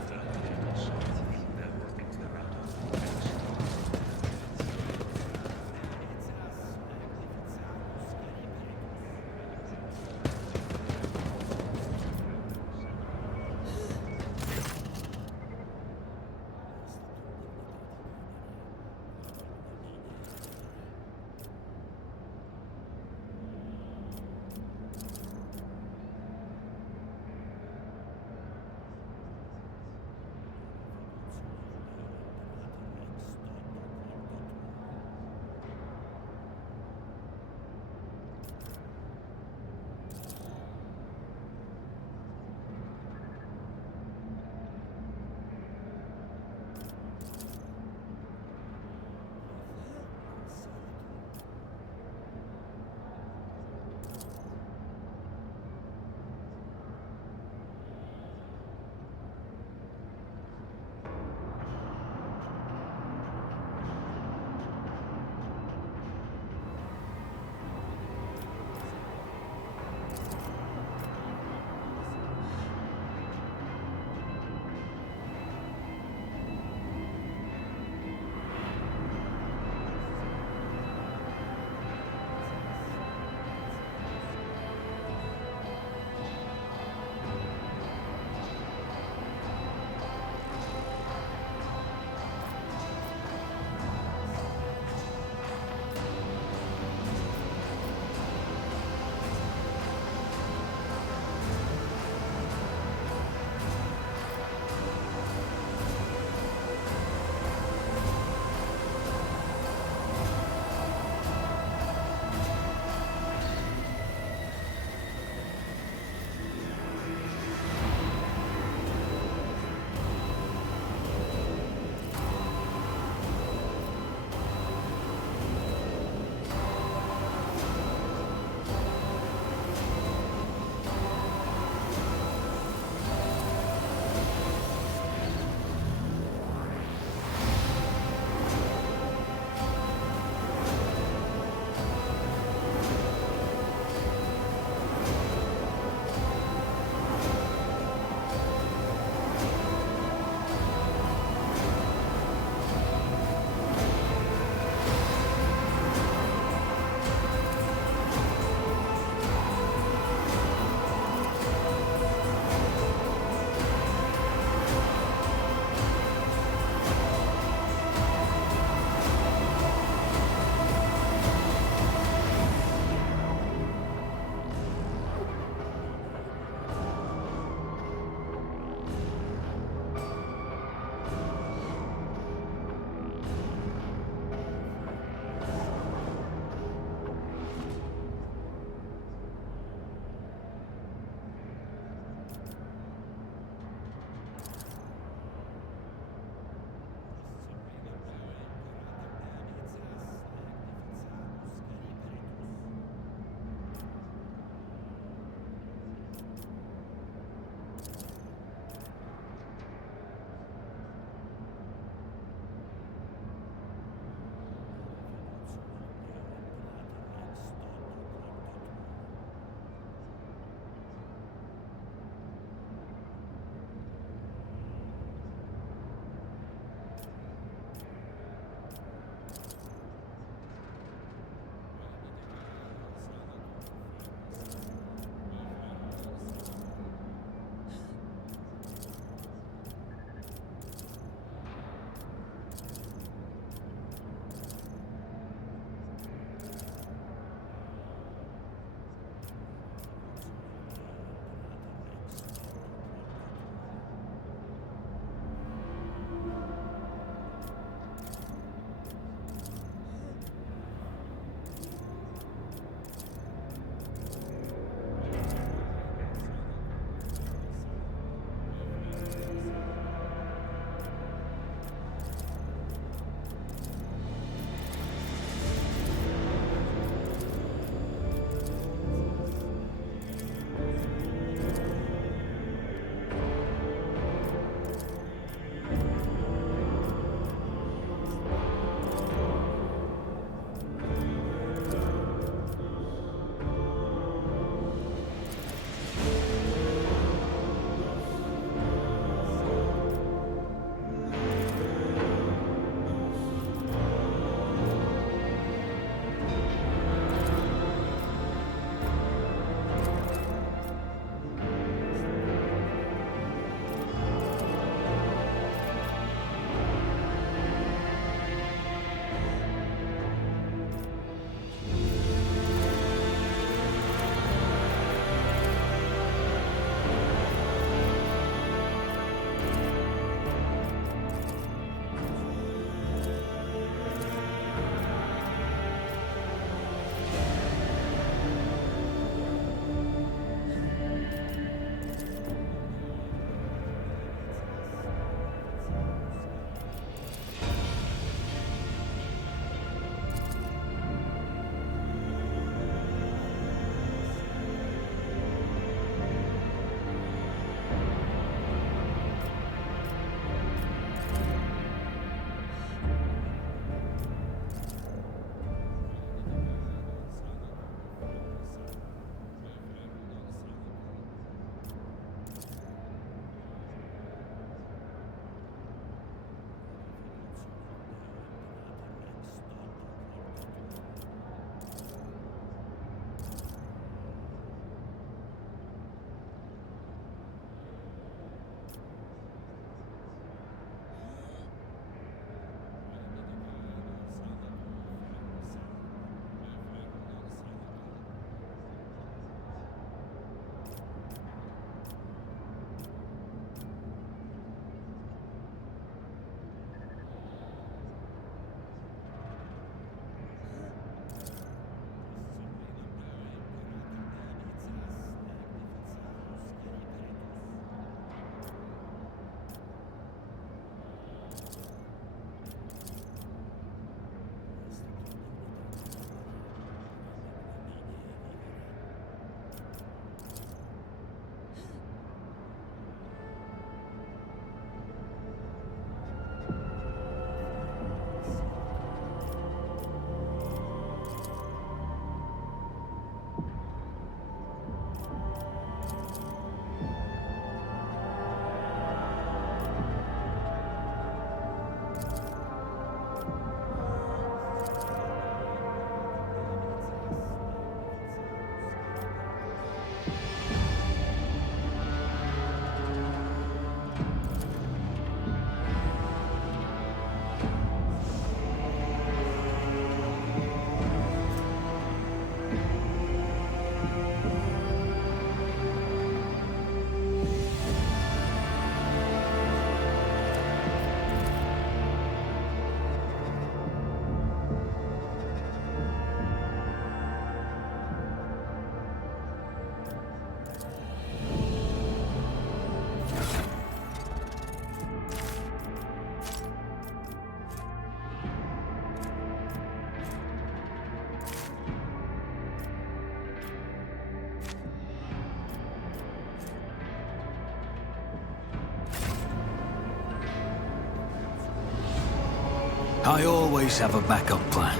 I always have a backup plan.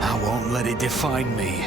I won't let it define me.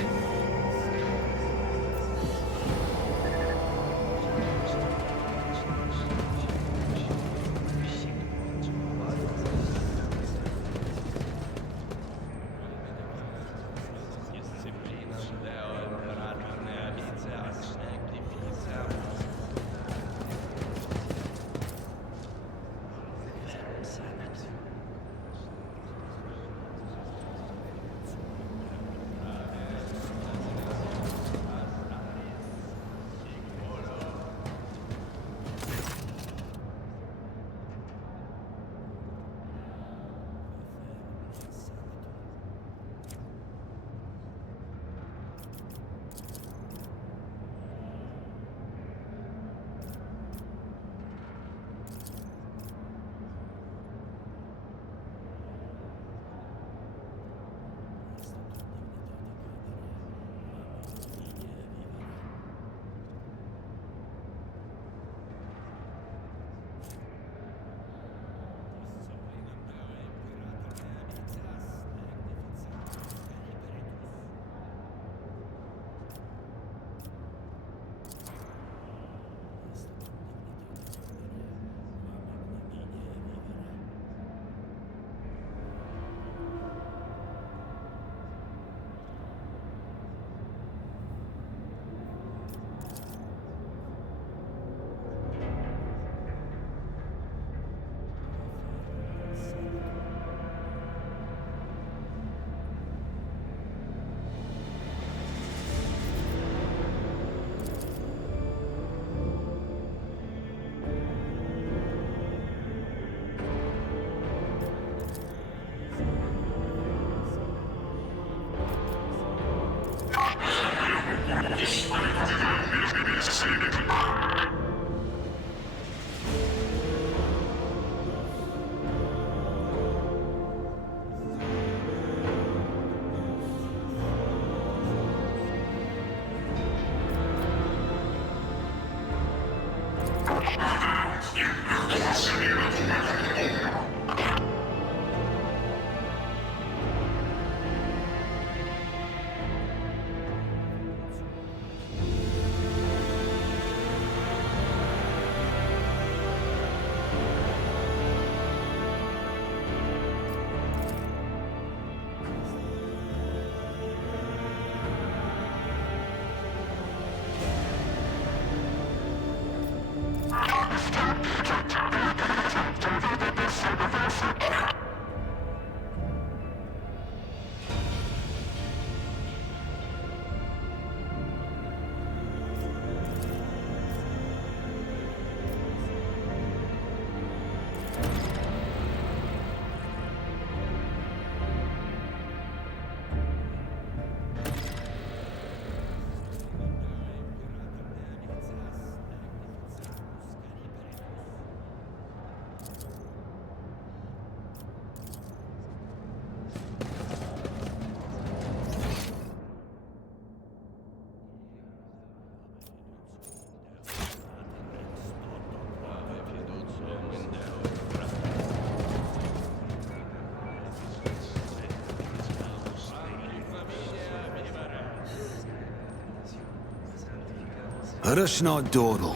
Rush not dawdle.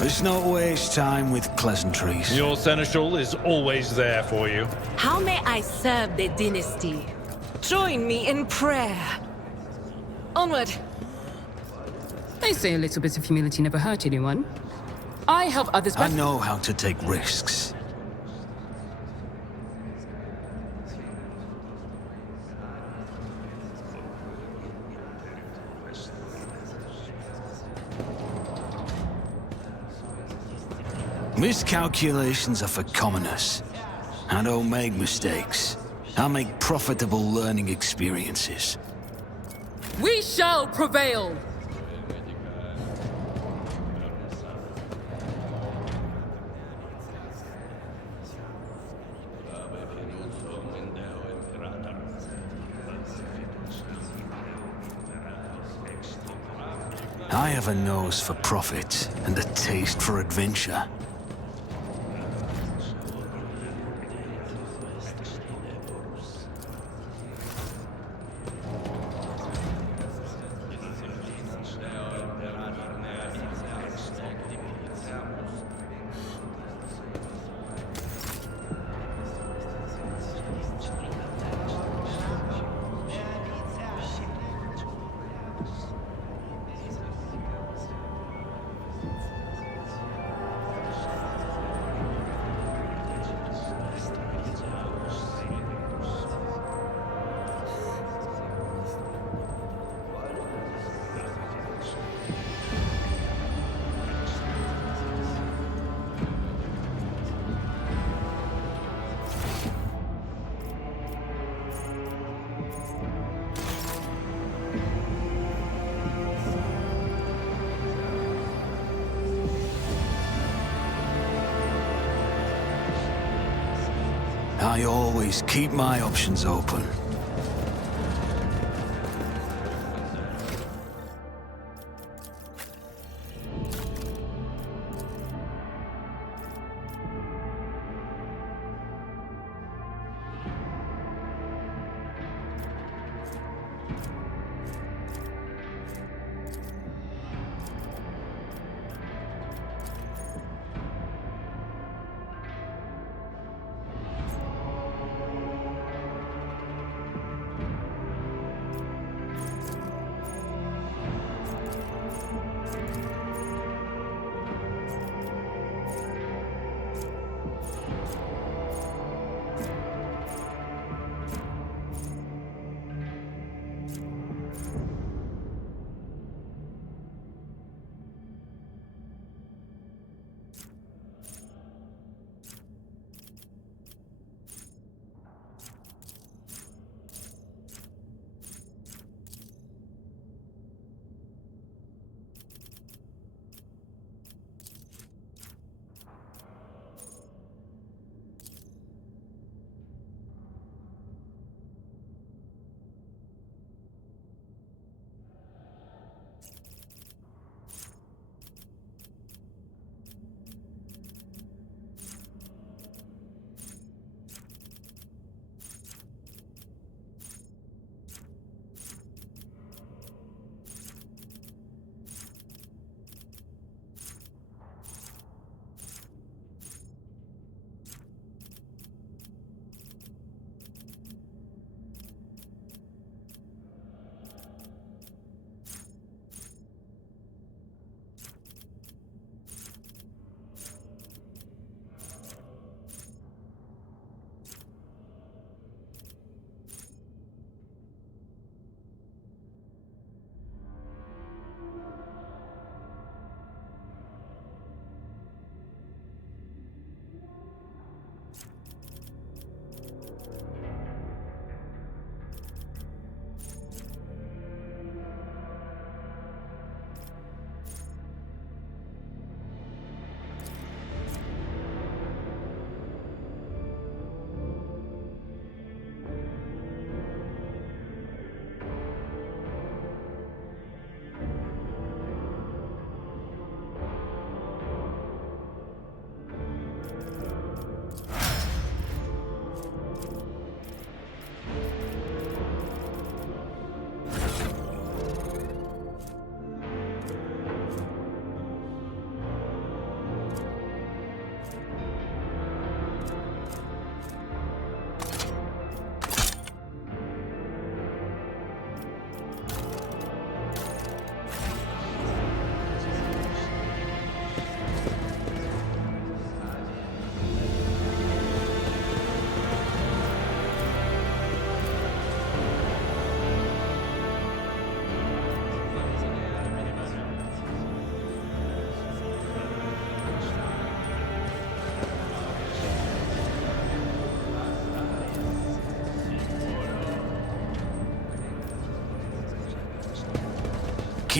Let's not waste time with pleasantries. Your seneschal is always there for you. How may I serve the dynasty? Join me in prayer. Onward. They say a little bit of humility never hurt anyone. I help others I by... know how to take risks. Miscalculations are for commoners. I don't make mistakes. I make profitable learning experiences. We shall prevail! I have a nose for profit and a taste for adventure. I always keep my options open.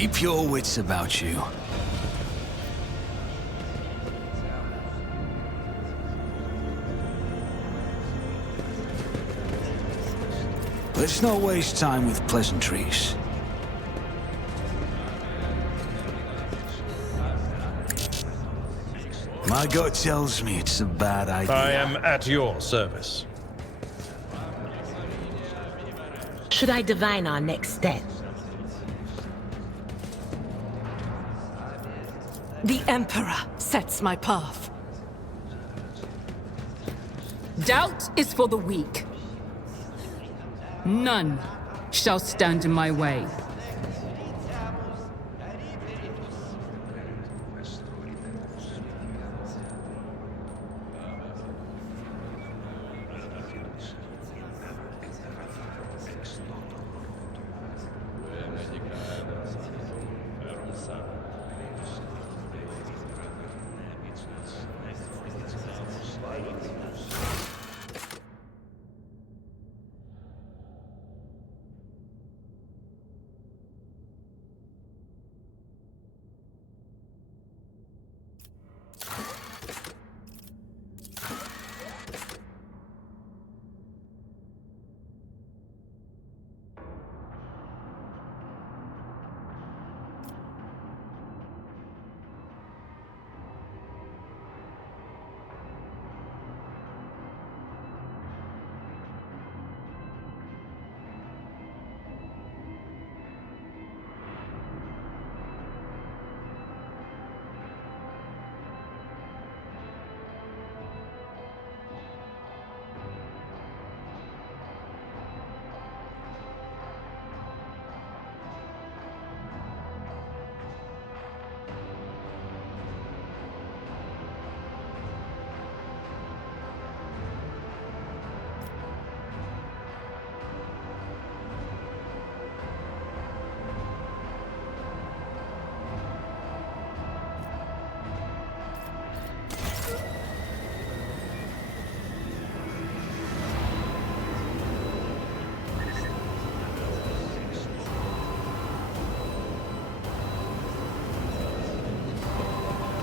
Keep your wits about you. Let's not waste time with pleasantries. My gut tells me it's a bad idea. I am at your service. Should I divine our next step? The Emperor sets my path. Doubt is for the weak. None shall stand in my way.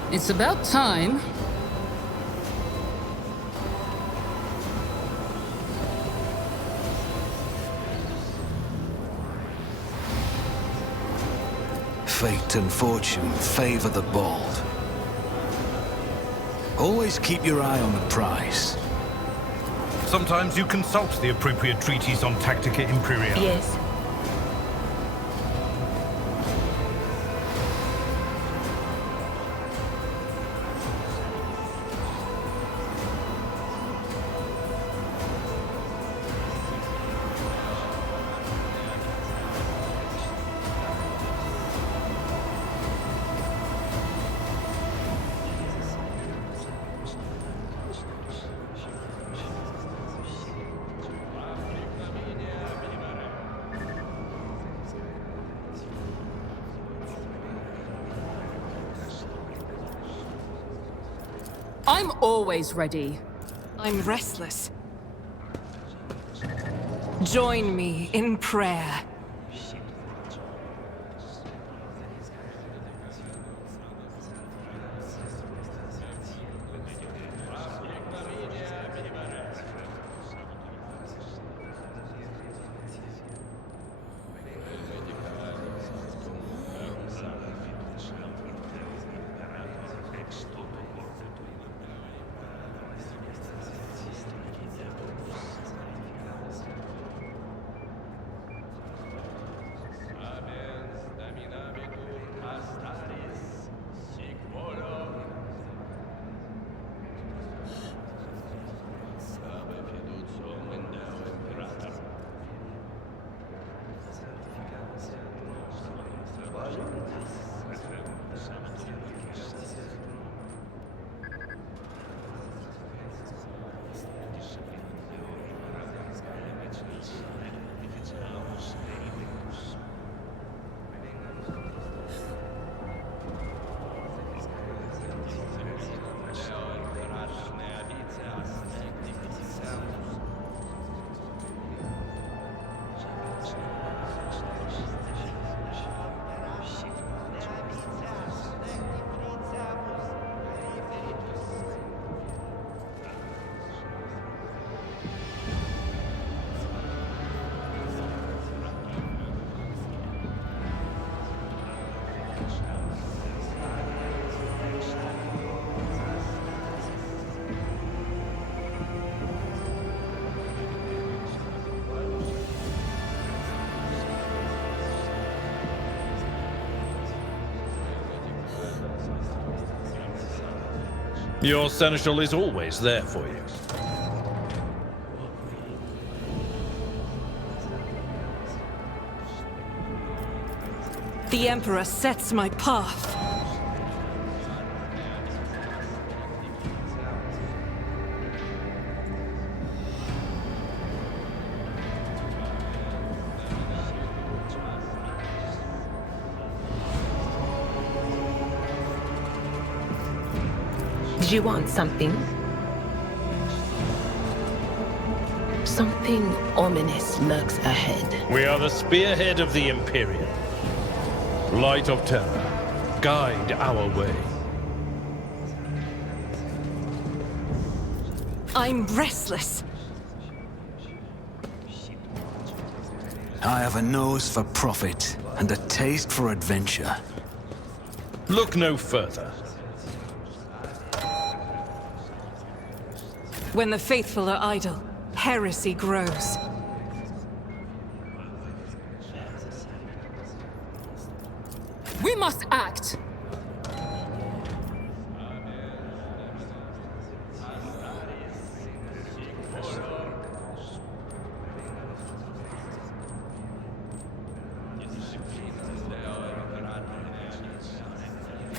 It's about time. Fate and fortune favor the bold. Always keep your eye on the prize. Sometimes you consult the appropriate treatise on Tactica Imperial. Yes. I'm always ready. I'm restless. Join me in prayer. Your seneschal is always there for you. The Emperor sets my path. Did you want something? Something ominous lurks ahead. We are the spearhead of the Imperium. Light of terror, guide our way. I'm restless. I have a nose for profit and a taste for adventure. Look no further. When the faithful are idle, heresy grows. We must act!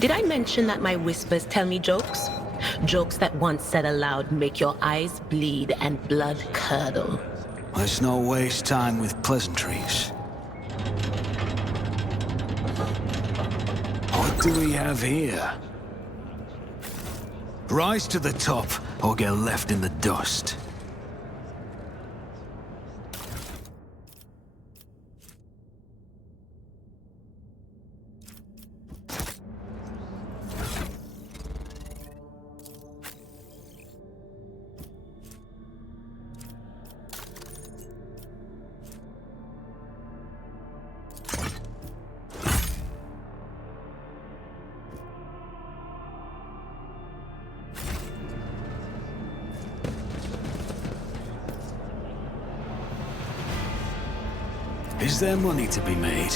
Did I mention that my whispers tell me jokes? Jokes that once said aloud make your eyes bleed and blood curdle. Let's not waste time with pleasantries. What do we have here? Rise to the top, or get left in the dust. Is there money to be made?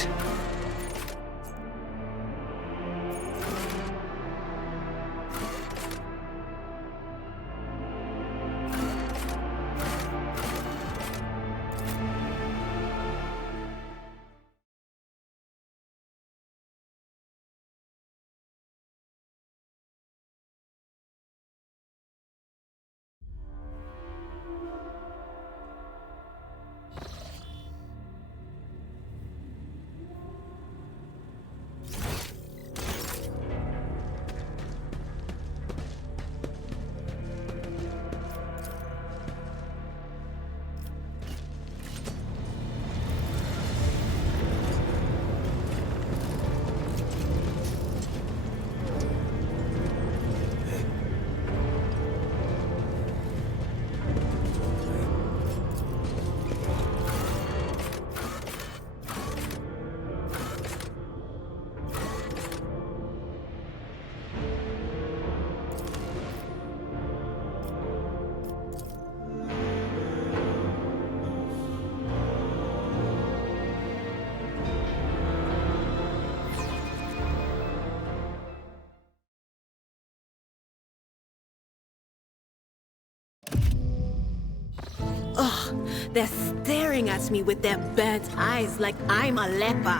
They're staring at me with their burnt eyes like I'm a leper.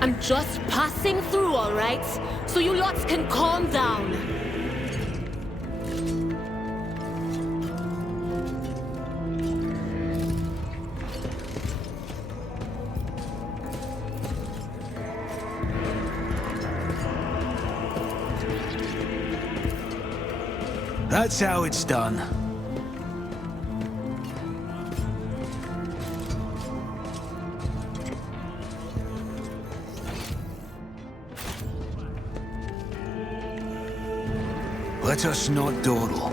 I'm just passing through, all right? So you lots can calm down. That's how it's done. Let us not dawdle.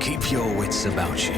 Keep your wits about you.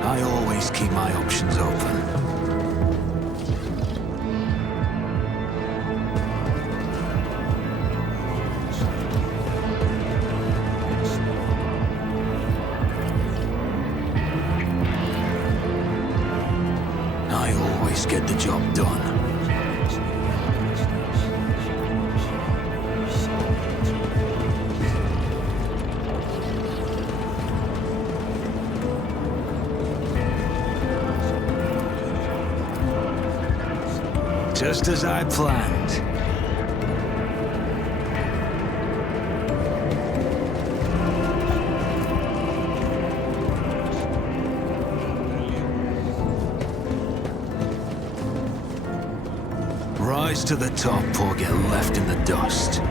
I always keep my options open. I always get the job done. Just as I planned. Rise to the top or get left in the dust.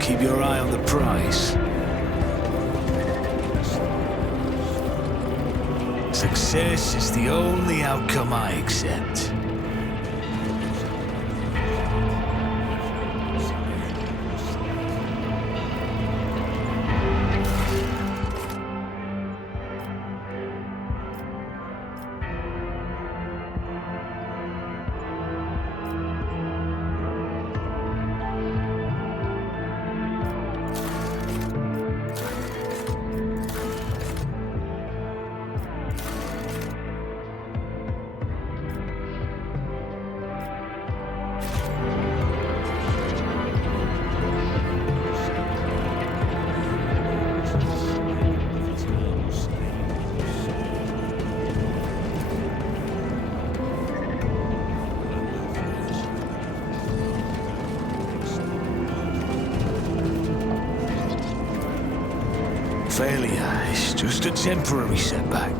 Keep your eye on the prize. Success is the only outcome I accept. Failure is just a temporary setback.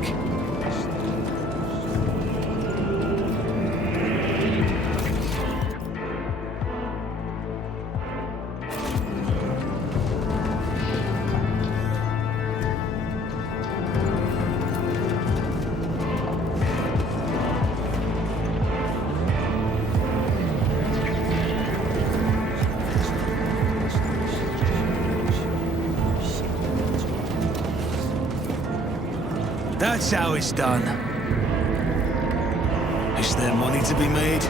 That's how it's done. Is there money to be made?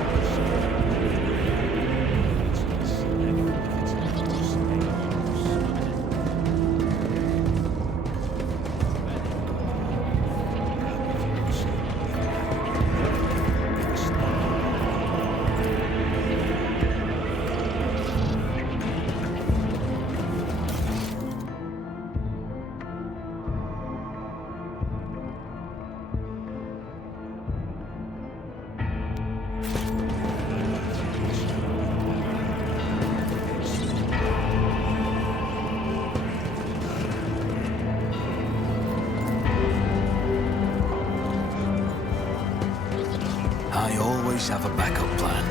I always have a backup plan.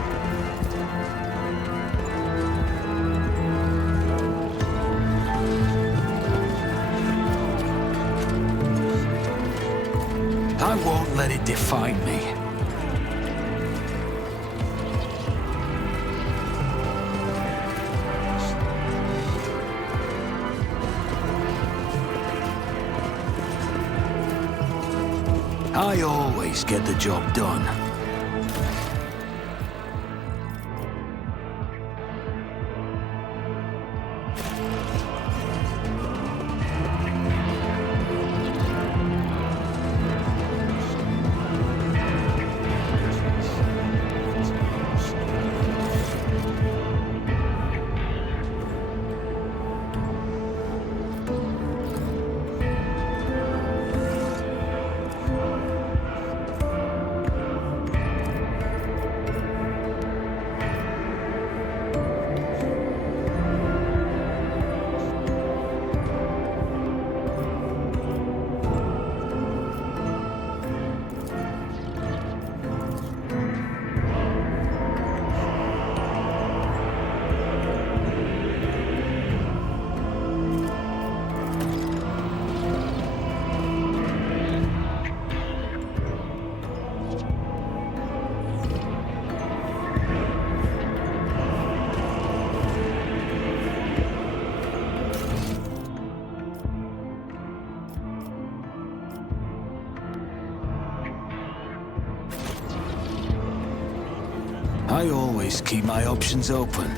I won't let it define me. I always get the job done. I always keep my options open.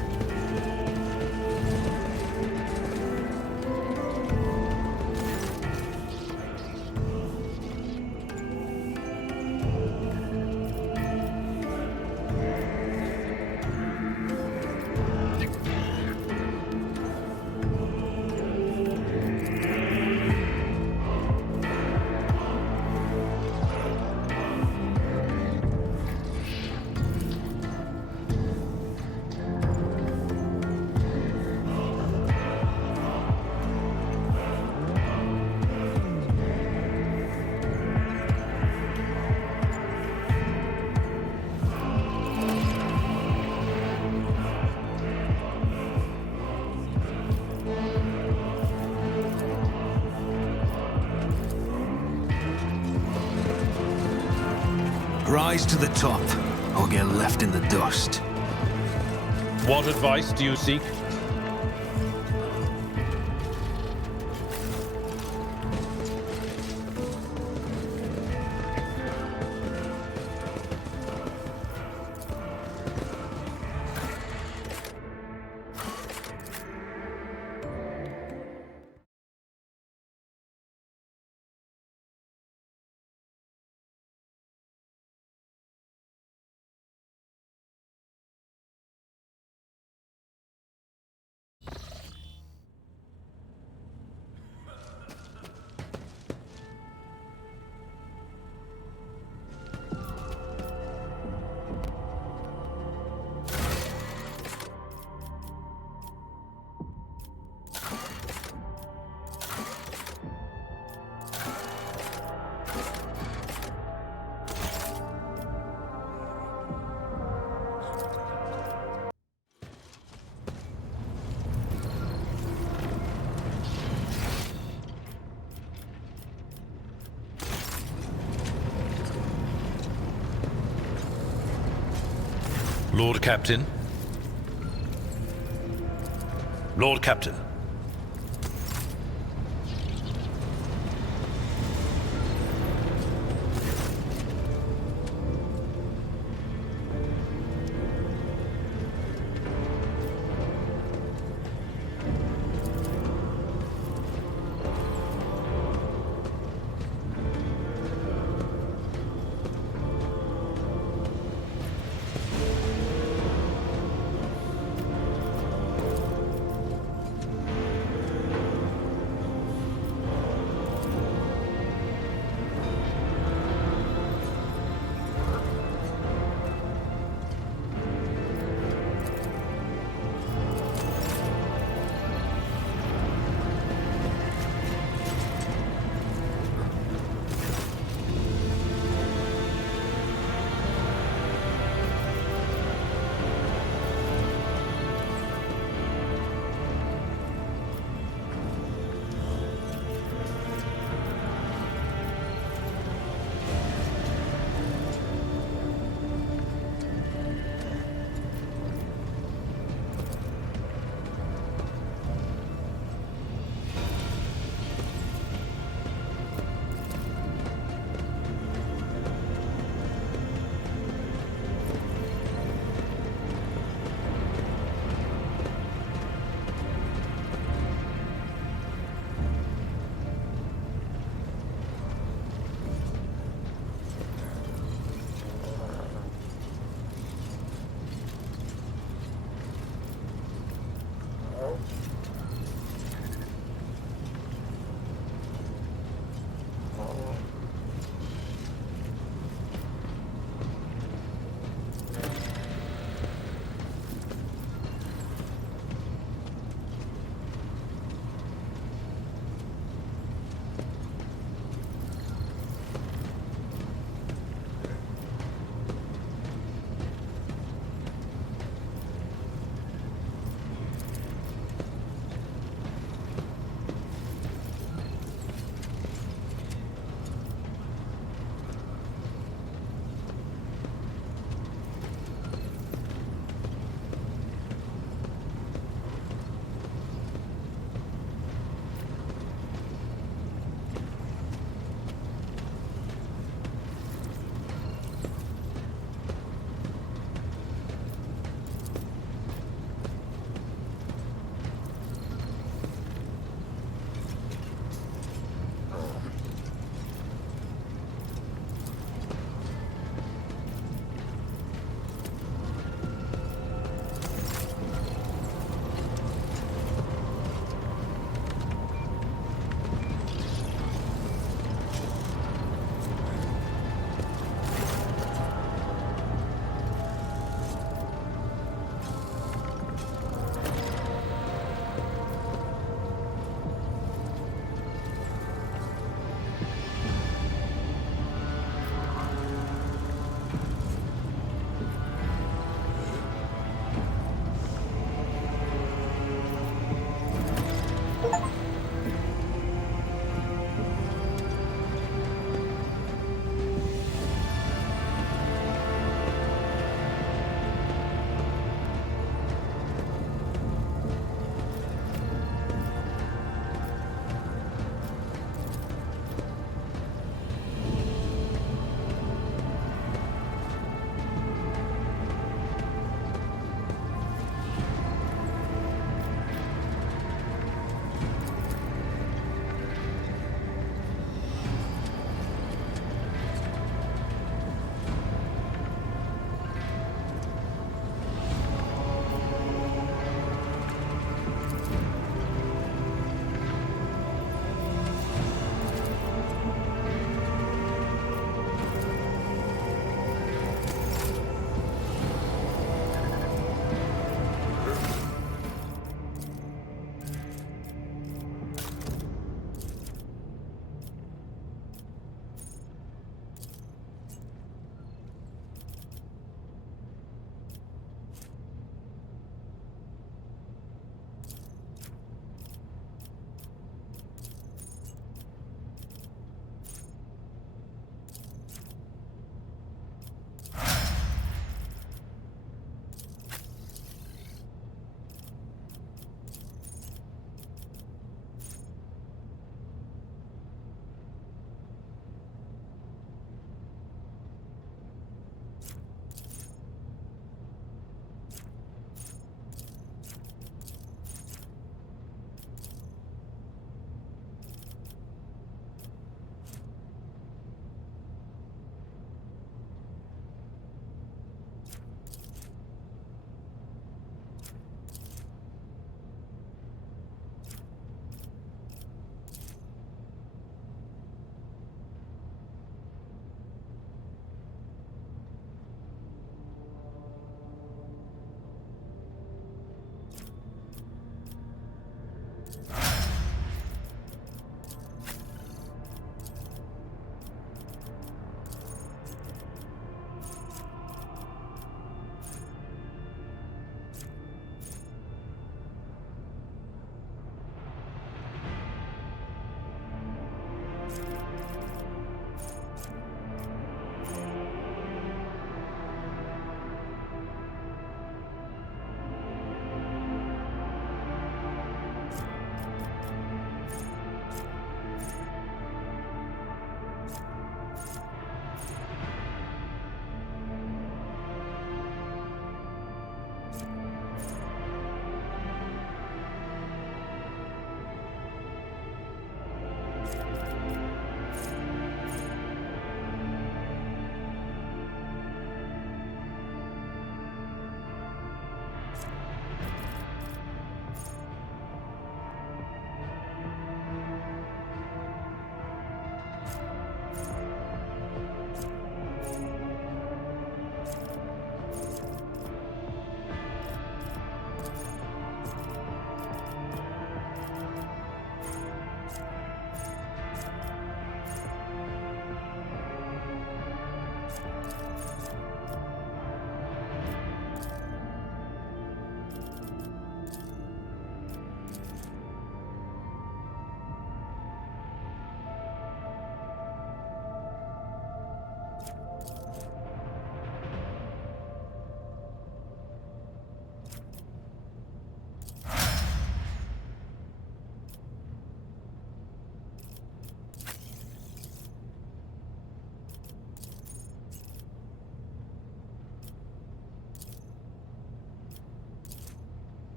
Rise to the top, or get left in the dust. What advice do you seek? Lord Captain? Lord Captain.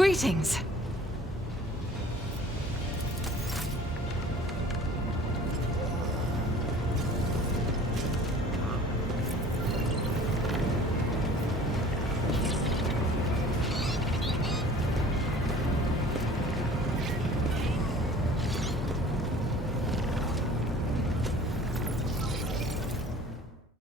Greetings.